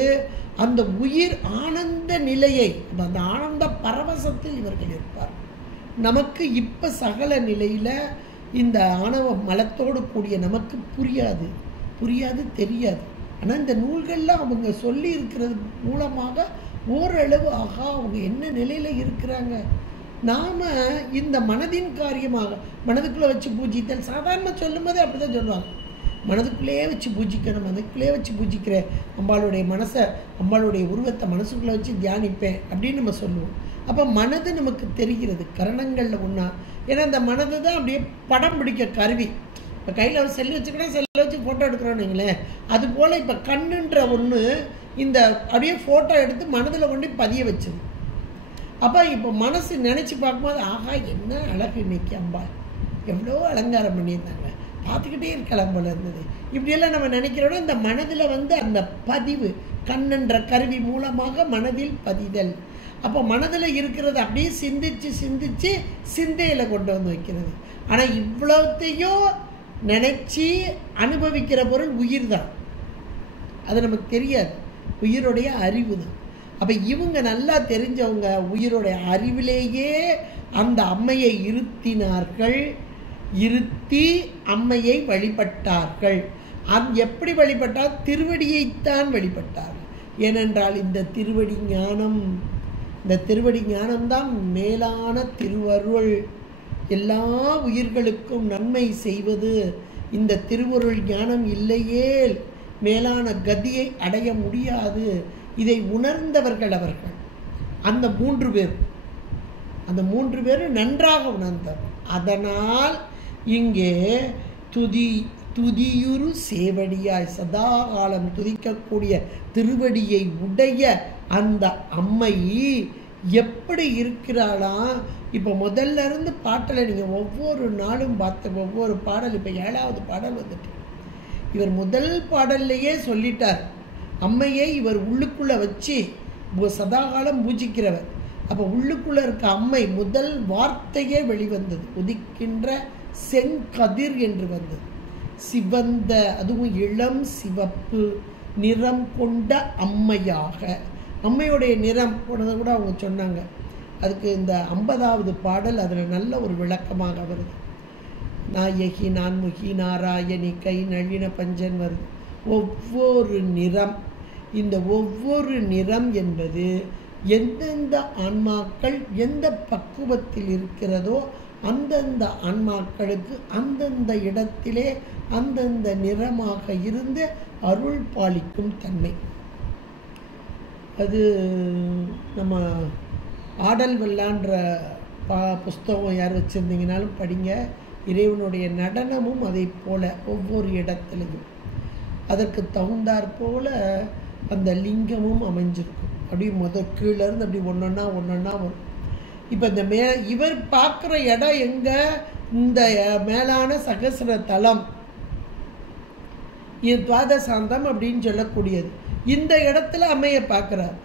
அந்த உயிர் ஆனந்த நிலையை, அந்த ஆனந்த பரவசத்தில் இவர்கள் இருப்பார். நமக்கு இப்போ சகல நிலையில் இந்த ஆணவ மலத்தோடு கூடிய நமக்கு புரியாது தெரியாது. ஆனால் இந்த நூல்கள்லாம் அவங்க சொல்லி இருக்கிறது மூலமாக ஓரளவு ஆகா அவங்க என்ன நிலையில் இருக்கிறாங்க. நாம் இந்த மனதின் காரியமாக மனதுக்குள்ளே வச்சு பூஜித்தல் சாதாரண சொல்லும் போதே அப்படி தான் சொல்லுவாங்க. மனதுக்குள்ளேயே வச்சு பூஜிக்கணும், மனதுக்குள்ளேயே வச்சு பூஜிக்கிறேன், அம்பாளுடைய மனசை அம்பாளுடைய உருவத்தை மனசுக்குள்ளே வச்சு தியானிப்பேன் அப்படின்னு நம்ம சொல்லுவோம். அப்போ மனது நமக்கு தெரிகிறது கரணங்களில் ஒன்றா. ஏன்னா அந்த மனது தான் அப்படியே படம் பிடிக்க கருவி. இப்போ கையில் ஒரு செல்லு வச்சுக்கிட்டா செல்லை வச்சு ஃபோட்டோ எடுக்கிறோன்னு வைங்களேன். அதுபோல் இப்போ கண்ணுன்ற ஒன்று இந்த அப்படியே ஃபோட்டோ எடுத்து மனதில் கொண்டு பதிய வச்சுது. அப்போ இப்போ மனசு நினச்சி பார்க்கும்போது ஆகா என்ன அழகு இன்னைக்கு அம்பா, எவ்வளோ அலங்காரம் பண்ணியிருந்தாங்க, பார்த்துக்கிட்டே இருக்கலாம் போல இருந்தது. இப்படியெல்லாம் நம்ம நினைக்கிறோன்னா இந்த மனதில் அந்த பதிவு கண்ணுன்ற கருவி மூலமாக மனதில் பதிதல். அப்போ மனதில் இருக்கிறது அப்படியே சிந்திச்சு சிந்தையில் கொண்டு வந்து வைக்கிறது. ஆனால் இவ்வளோத்தையும் நினச்சி அனுபவிக்கிற பொருள் உயிர் தான். அது நமக்கு தெரியாது, உயிருடைய அறிவு தான். அப்போ இவங்க நல்லா தெரிஞ்சவங்க உயிருடைய அறிவிலேயே அந்த அம்மையை இருத்தி அம்மையை வழிபட்டார்கள். எப்படி வழிபட்டால் திருவடியைத்தான் வழிபட்டார்கள். ஏனென்றால் இந்த திருவடி ஞானம்தான் மேலான திருவருள். எல்லா உயிர்களுக்கும் நன்மை செய்வது இந்த திருவருள் ஞானம் இல்லையேல் மேலான கதியை அடைய முடியாது. இதை உணர்ந்தவர்கள் அவர்கள். அந்த மூன்று பேரும் நன்றாக உணர்ந்தவர். அதனால் இங்கே துதியுறு சேவடியாய் சதா காலம் துதிக்கக்கூடிய திருவடியை உடைய அந்த அம்மை எப்படி இருக்கிறாளாம். இப்போ முதல்ல இருந்து பாட்டில் நீங்கள் ஒவ்வொரு நாளும் பார்த்த ஒவ்வொரு பாடல், இப்போ 7வது பாடல் வந்துட்டு இவர் முதல் பாடல்லையே சொல்லிட்டார். அம்மையை இவர் உள்ளுக்குள்ளே வச்சு சதாகாலம் பூஜிக்கிறவர். அப்போ உள்ளுக்குள்ளே இருக்க அம்மை முதல் வார்த்தையே வெளிவந்தது. உதிக்கின்ற செங்கதிர் என்று வந்தது. சிவந்த, அதுவும் இளம் சிவப்பு நிறம் கொண்ட அம்மையாக. அம்மையுடைய நிறம் போனதை கூட அவங்க சொன்னாங்க. அதுக்கு இந்த 50வது பாடல் அதில் நல்ல ஒரு விளக்கமாக வருது. நாயகி நான்முகி நாராயணி கை நளின பஞ்சன் வருது. ஒவ்வொரு நிறம், இந்த ஒவ்வொரு நிறம் என்பது எந்தெந்த ஆன்மாக்கள் எந்த பக்குவத்தில் இருக்கிறதோ அந்தந்த ஆன்மாக்களுக்கு அந்தந்த இடத்திலே அந்தந்த நிறமாக இருந்து அருள் பாலிக்கும் தன்மை. அது நம்ம ஆடல் வெள்ளான்ற புஸ்தகம் யார் வச்சுருந்தீங்கனாலும் படிங்க. இறைவனுடைய நடனமும் அதை போல ஒவ்வொரு இடத்துலையும் அதற்கு தகுந்தாற் போல அந்த லிங்கமும் அமைஞ்சிருக்கும். அப்படி கீழேருந்து அப்படி ஒன்றொன்னா வரும். இப்போ இந்த இவர் பார்க்குற இடம் எங்கே? இந்த மேலான சகசிர தலம், இது துவாதசாந்தம் அப்படின்னு சொல்லக்கூடியது. இந்த இடத்துல அம்மையை பார்க்குறார்.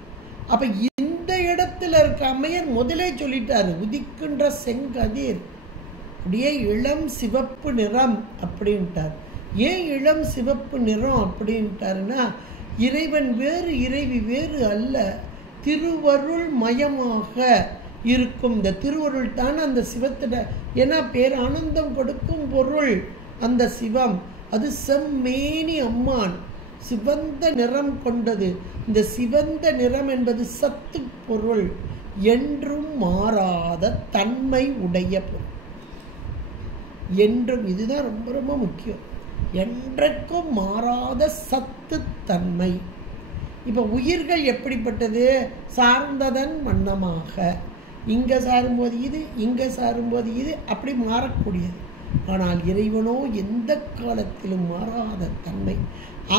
அப்போ இந்த இடத்துல இருக்க அம்மையர் முதலே சொல்லிட்டாரு, உதிக்கின்ற செங்கதிர். அப்படியே இளம் சிவப்பு நிறம் அப்படின்ட்டார். ஏன் இளம் சிவப்பு நிறம் அப்படின்ட்டாருன்னா, இறைவன் வேறு இறைவி வேறு அல்ல, திருவருள் மயமாக இருக்கும். இந்த திருவருள் தான் அந்த சிவத்திட, ஏன்னா பேர் ஆனந்தம் கொடுக்கும் பொருள் அந்த சிவம். அது செம்மேனி அம்மான், சிவந்த நிறம் கொண்டது. இந்த சிவந்த நிறம் என்பது சத்து பொருள், என்றும் மாறாத தன்மை உடைய பொருள். என்றும், இதுதான் ரொம்ப ரொம்ப முக்கியம், என்றைக்கும் மாறாத சத்து தன்மை. இப்போ உயிர்கள் எப்படிப்பட்டது? சார்ந்ததன் வண்ணமாக, இங்கே சாரும்போது இது, இங்கே சாரும்போது இது, அப்படி மாறக்கூடியது. ஆனால் இறைவனோ எந்த காலத்திலும் மாறாத தன்மை.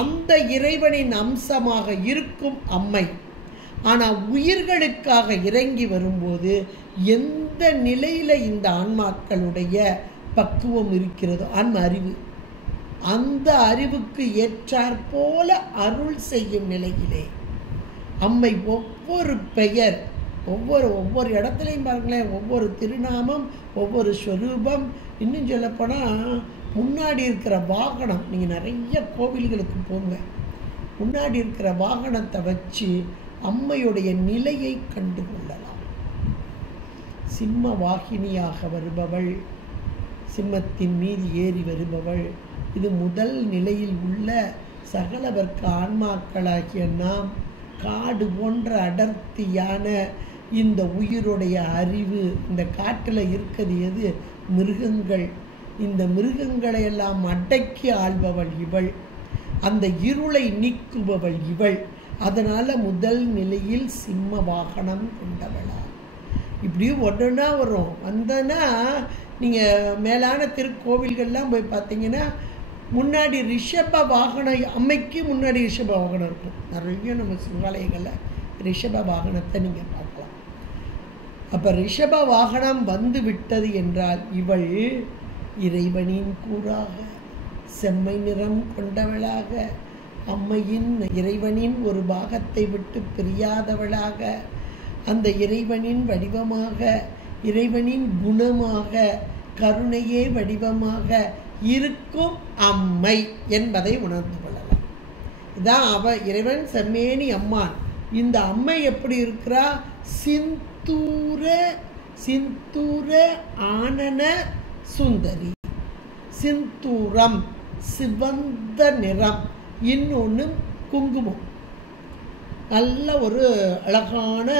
அந்த இறைவனின் அம்சமாக இருக்கும் அம்மை. ஆனால் உயிர்களுக்காக இறங்கி வரும்போது எந்த நிலையில் இந்த ஆன்மாக்களுடைய பக்குவம் இருக்கிறதோ, ஆன்ம அறிவு, அந்த அறிவுக்கு ஏற்றாற்போல அருள் செய்யும் நிலையிலே அம்மை ஒவ்வொரு பெயர், ஒவ்வொரு இடத்துலையும் பாருங்களேன், ஒவ்வொரு திருநாமம், ஒவ்வொரு ஸ்வரூபம். இன்னும் சொல்லப்போனால் முன்னாடி இருக்கிற வாகனம், நீங்கள் நிறைய கோவில்களுக்கு போங்க, முன்னாடி இருக்கிற வாகனத்தை வச்சு அம்மையுடைய நிலையை கண்டு கொள்ளலாம். சிம்ம வாகினியாக வருபவள், சிம்மத்தின் மீது ஏறி வருபவள். இது முதல் நிலையில் உள்ள சகலவர்க்க ஆன்மாக்களாகிய நாம் காடு போன்ற அடர்த்தியான இந்த உயிருடைய அறிவு. இந்த காட்டில் இருக்கிறது எது? மிருகங்கள். இந்த மிருகங்களை எல்லாம் அடக்கி ஆள்பவள் இவள், அந்த இருளை நீக்குபவள் இவள். அதனால் முதல் நிலையில் சிம்ம வாகனம் கொண்டவளா. இப்படி ஒன்றுனா வரும். வந்தனா நீங்கள் மேலான திருக்கோவில்கள்லாம் போய் பார்த்தீங்கன்னா முன்னாடி ரிஷப வாகனம், அம்மைக்கு முன்னாடி ரிஷப வாகனம் இருக்கும். நிறைய நம்ம சிவாலயங்களில் ரிஷப வாகனத்தை நீங்கள் பார்க்கலாம். அப்போ ரிஷப வாகனம் வந்து விட்டது என்றால் இவள் இறைவனின் கூறாக செம்மை நிறம் கொண்டவளாக, அம்மையின் இறைவனின் ஒரு பாகத்தை விட்டு பிரியாதவளாக, அந்த இறைவனின் வடிவமாக, இறைவனின் குணமாக, கருணையே வடிவமாக இருக்கும் அம்மை என்பதை உணர்ந்து கொள்ளலாம். இதான் இறைவன் செம்மேனி அம்மான். இந்த அம்மை எப்படி இருக்கிறா? சிந்தூர ஆனன சுந்தரி. சிந்தூரம் சிவந்த நிறம், இன்னொன்று குங்குமம், நல்ல ஒரு அழகான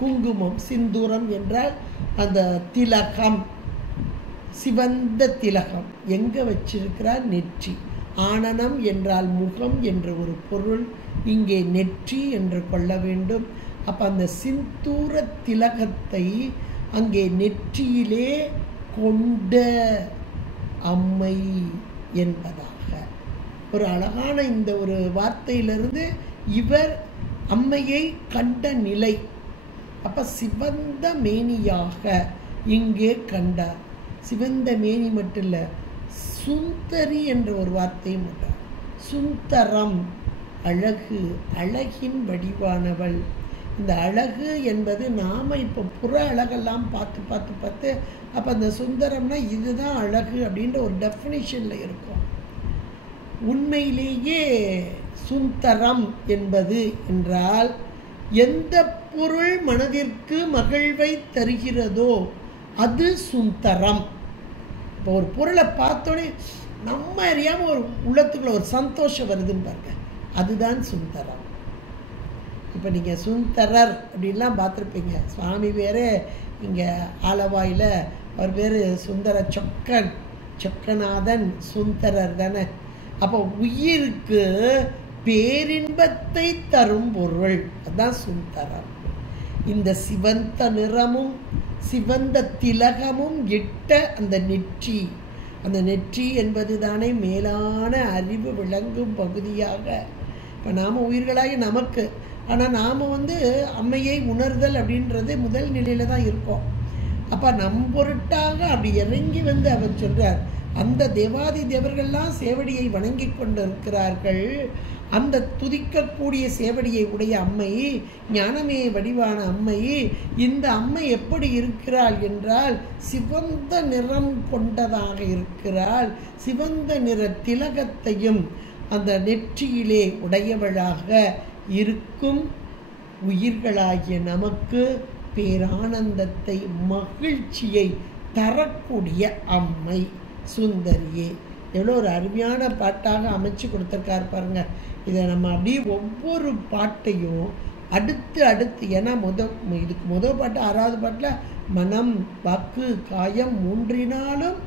குங்குமம். சிந்தூரம் என்றால் அந்த திலகம், சிவந்த திலகம். எங்கே வச்சிருக்கிறார்? நெற்றி. ஆனனம் என்றால் முகம் என்ற ஒரு பொருள், இங்கே நெற்றி என்று கொள்ள வேண்டும். அப்போ அந்த சிந்தூர திலகத்தை அங்கே நெற்றியிலே கொண்ட அம்மை என்பதாக ஒரு அழகான இந்த ஒரு வார்த்தையிலிருந்து இவர் அம்மையை கண்ட நிலை. அப்போ சிவந்த மேனியாக இங்கே கண்டார். சிவந்த மேனி மட்டும் இல்லை, சுந்தரி என்ற ஒரு வார்த்தையும் உண்டார். சுந்தரம் அழகு, அழகின் வடிவானவள். இந்த அழகு என்பது நாம் இப்போ புற அழகெல்லாம் பார்த்து அப்போ அந்த சுந்தரம்னா இதுதான் அழகு அப்படின்ற ஒரு டெஃபினிஷனில் இருக்கும். உண்மையிலேயே சுந்தரம் என்பது என்றால் எந்த பொருள் மனதிற்கு மகிழ்வை தருகிறதோ அது சுந்தரம். இப்போ ஒரு பொருளை பார்த்தோன்னே நம்ம அறியாமல் ஒரு உள்ளத்துக்குள்ள ஒரு சந்தோஷம் வருதுன்னு பாருங்க, அதுதான் சுந்தரம். இப்போ நீங்கள் சுந்தரர் அப்படின்லாம் பார்த்துருப்பீங்க. சுவாமி பேர் இங்கே ஆலவாயில் அவர் பேர் சுந்தர சொக்கநாதன் சுந்தரர் தானே. அப்போ உயிருக்கு பேரின்பத்தை தரும் பொருள் அதுதான் சுந்தரம். இந்த சிவந்த நிறமும் சிவந்த திலகமும் இட்ட அந்த நெற்றி, அந்த நெற்றி என்பது தானே மேலான அறிவு விளங்கும் பகுதியாக. இப்போ நாம் உயிர்களாகி நமக்கு, ஆனால் நாம் அம்மையை உணர்தல் அப்படின்றது முதல் நிலையில் தான் இருக்கோம். அப்போ நம் பொருட்டாக அப்படி இறங்கி அவர் சொல்கிறார், அந்த தேவாதி தேவர்கள்லாம் சேவடியை வணங்கி கொண்டிருக்கிறார்கள். அந்த துதிக்கக்கூடிய சேவடியை உடைய அம்மை, ஞானமே வடிவான அம்மை, இந்த அம்மை எப்படி இருக்கிறாள் என்றால் சிவந்த நிறம் கொண்டதாக இருக்கிறாள். சிவந்த நிற திலகத்தையும் அந்த நெற்றியிலே உடையவளாக இருக்கும். உயிர்களாகிய நமக்கு பேரானந்தத்தை, மகிழ்ச்சியை தரக்கூடிய அம்மை சுந்தரியே. எவ்வளோ ஒரு அருமையான பாட்டாக அமைச்சு கொடுத்துருக்காரு பாருங்க. இதை நம்ம அப்படியே ஒவ்வொரு பாட்டையும் அடுத்து ஏன்னா இதுக்கு முதல் பாட்டு 6வது பாட்டில் மனம் வாக்கு காயம் மூன்றினாலும்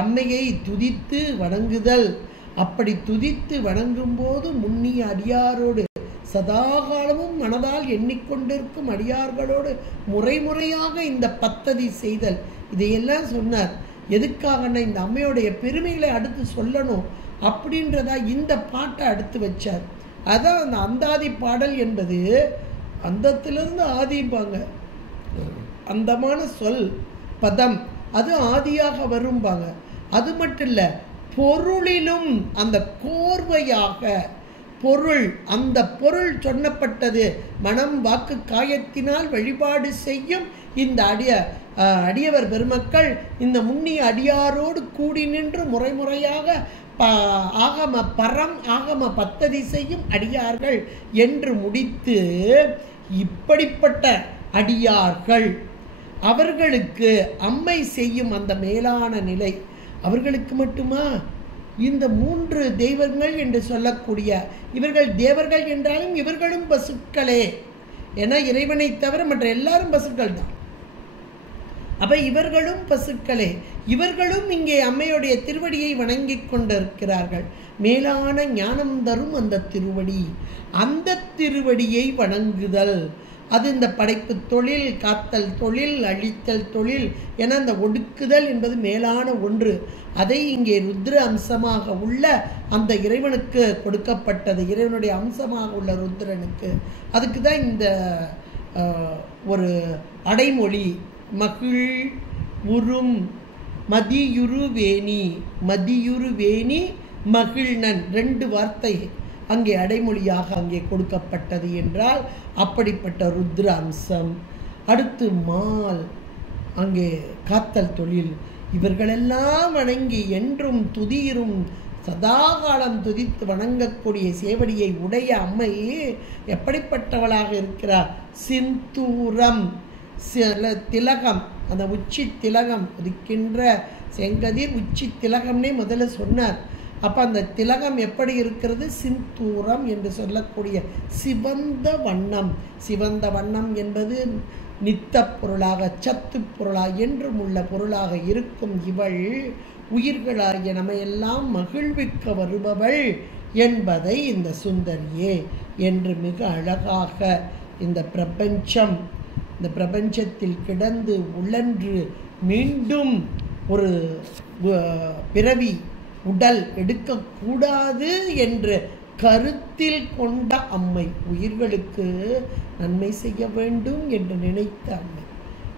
அம்மையை துதித்து வணங்குதல். அப்படி துதித்து வணங்கும் போது முன்னிய அடியாரோடு சதாகாலமும் மனதால் எண்ணிக்கொண்டிருக்கும் அடியார்களோடு முறையாக இந்த பத்ததி செய்தல், இதையெல்லாம் சொன்னார். எதுக்காகன்னா இந்த அம்மையோடைய பெருமைகளை அடுத்து சொல்லணும் அப்படின்றதா இந்த பாட்டை அடுத்து வச்சார். அதான் அந்த அந்தாதி பாடல் என்பது அந்தத்திலிருந்து ஆதிப்பாங்க. அந்தமான சொல் பதம் அது ஆதியாக வரும்பாங்க. அது மட்டும் இல்லை, பொருளிலும் அந்த கோர்வையாக பொருள், அந்த பொருள் சொன்னப்பட்டது. மனம் வாக்கு காயத்தினால் வழிபாடு செய்யும் இந்த அடியவர் பெருமக்கள் இந்த முன்னிய அடியாரோடு கூடி நின்று முறையாக ஆகம பரம் ஆகம பத்ததி செய்யும் அடியார்கள் என்று முடித்து, இப்படிப்பட்ட அடியார்கள் அவர்களுக்கு அம்மை செய்யும் அந்த மேலான நிலை அவர்களுக்கு மட்டுமா? இந்த 3 தெய்வங்கள் என்று சொல்லக்கூடிய இவர்கள் தேவர்கள் என்றாலும் இவர்களும் பசுக்களே. ஏன்னா இறைவனை தவிர மற்ற எல்லாரும் பசுக்கள் தான். அப்ப இவர்களும் பசுக்களே. இவர்களும் இங்கே அம்மையுடைய திருவடியை வணங்கி கொண்டிருக்கிறார்கள். மேலான ஞானம் தரும் அந்த திருவடி, அந்த திருவடியை வணங்குதல். அது இந்த படைப்பு தொழில், காத்தல் தொழில், அழித்தல் தொழில் என அந்த ஒடுக்குதல் என்பது மேலான ஒன்று. அதை இங்கே ருத்ர அம்சமாக உள்ள அந்த இறைவனுக்கு கொடுக்கப்பட்டது. இறைவனுடைய அம்சமாக உள்ள ருத்ரனுக்கு. அதுக்கு தான் இந்த ஒரு அடைமொழி மகிழ் உறும் மதியுருவேணி. மதியுருவேணி மகிழ்நன் 2 வார்த்தை அங்கே அடைமொழியாக அங்கே கொடுக்கப்பட்டது என்றால் அப்படிப்பட்ட ருத்ர அம்சம். அடுத்து மால், அங்கே காத்தல் தொழில். இவர்களெல்லாம் வணங்கி என்றும் துதிரும் சதாகாலம் துதித்து வணங்கக்கூடிய சேவடியை உடைய அம்மை எப்படிப்பட்டவளாக இருக்கிறார்? சிந்தூரம் திலகம், அந்த உச்சி திலகம் உதிக்கின்ற செங்கதிர் உச்சி திலகம்னே முதல்ல சொன்னார். அப்போ அந்த திலகம் எப்படி இருக்கிறது? சிந்தூரம் என்று சொல்லக்கூடிய சிவந்த வண்ணம். சிவந்த வண்ணம் என்பது நித்த பொருளாக, சத்து பொருளாக, என்றும் உள்ள பொருளாக இருக்கும் இவள் உயிர்களாகிய நம்மையெல்லாம் மகிழ்விக்க வருபவள் என்பதை இந்த சுந்தரியே என்று மிக அழகாக இந்த பிரபஞ்சத்தில் கிடந்து உழன்று மீண்டும் ஒரு பிறவி உடல் எடுக்கக்கூடாது என்று கருத்தில் கொண்ட அம்மை, உயிர்களுக்கு நன்மை செய்ய வேண்டும் என்று நினைத்த அம்மை.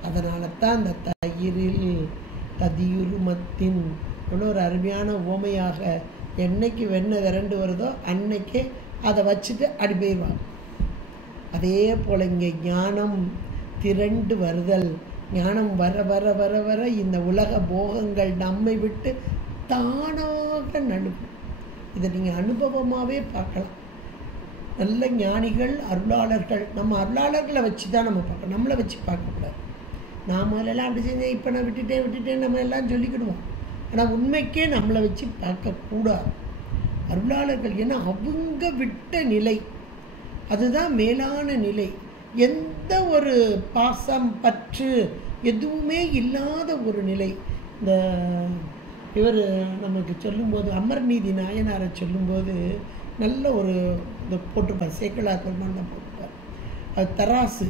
அதனால தான் அந்த தயிரில் ததியுருமத்தின் ஒரு அருமையான ஓமையாக என்னைக்கு வெண்ணெய் விரண்டு வருதோ அன்னைக்கே அதை வச்சுட்டு அடி போயிடுவாங்க. அதே போல் இங்கே ஞானம் திரண்டு வருதல், ஞானம் வர வர வர வர இந்த உலக போகங்கள் நம்மை விட்டு தானாக நடுக்கும். இதை நீங்கள் அனுபவமாகவே பார்க்கலாம். நல்ல ஞானிகள், அருளாளர்கள், நம்ம அருளாளர்களை வச்சு தான் நம்ம பார்க்கணும், நம்மளை வச்சு பார்க்கக்கூடாது. நாம் எல்லாம் அப்படி செஞ்சேன், இப்போ நான் விட்டுட்டேன் நம்ம எல்லாம் சொல்லிக்கிடுவோம். ஆனால் உண்மைக்கே நம்மளை வச்சு பார்க்கக்கூடாது. அருளாளர்கள் ஏன்னா அவங்க விட்ட நிலை அதுதான் மேலான நிலை. எந்த ஒரு பாசம் பற்று எதுவுமே இல்லாத ஒரு நிலை. இந்த இவர் நமக்கு சொல்லும்போது அமர்நீதி நாயனாரை சொல்லும்போது நல்ல ஒரு இதை போட்டிருப்பார், சேக்கலார் பெருமான் போட்டிருப்பார். அது தராசு,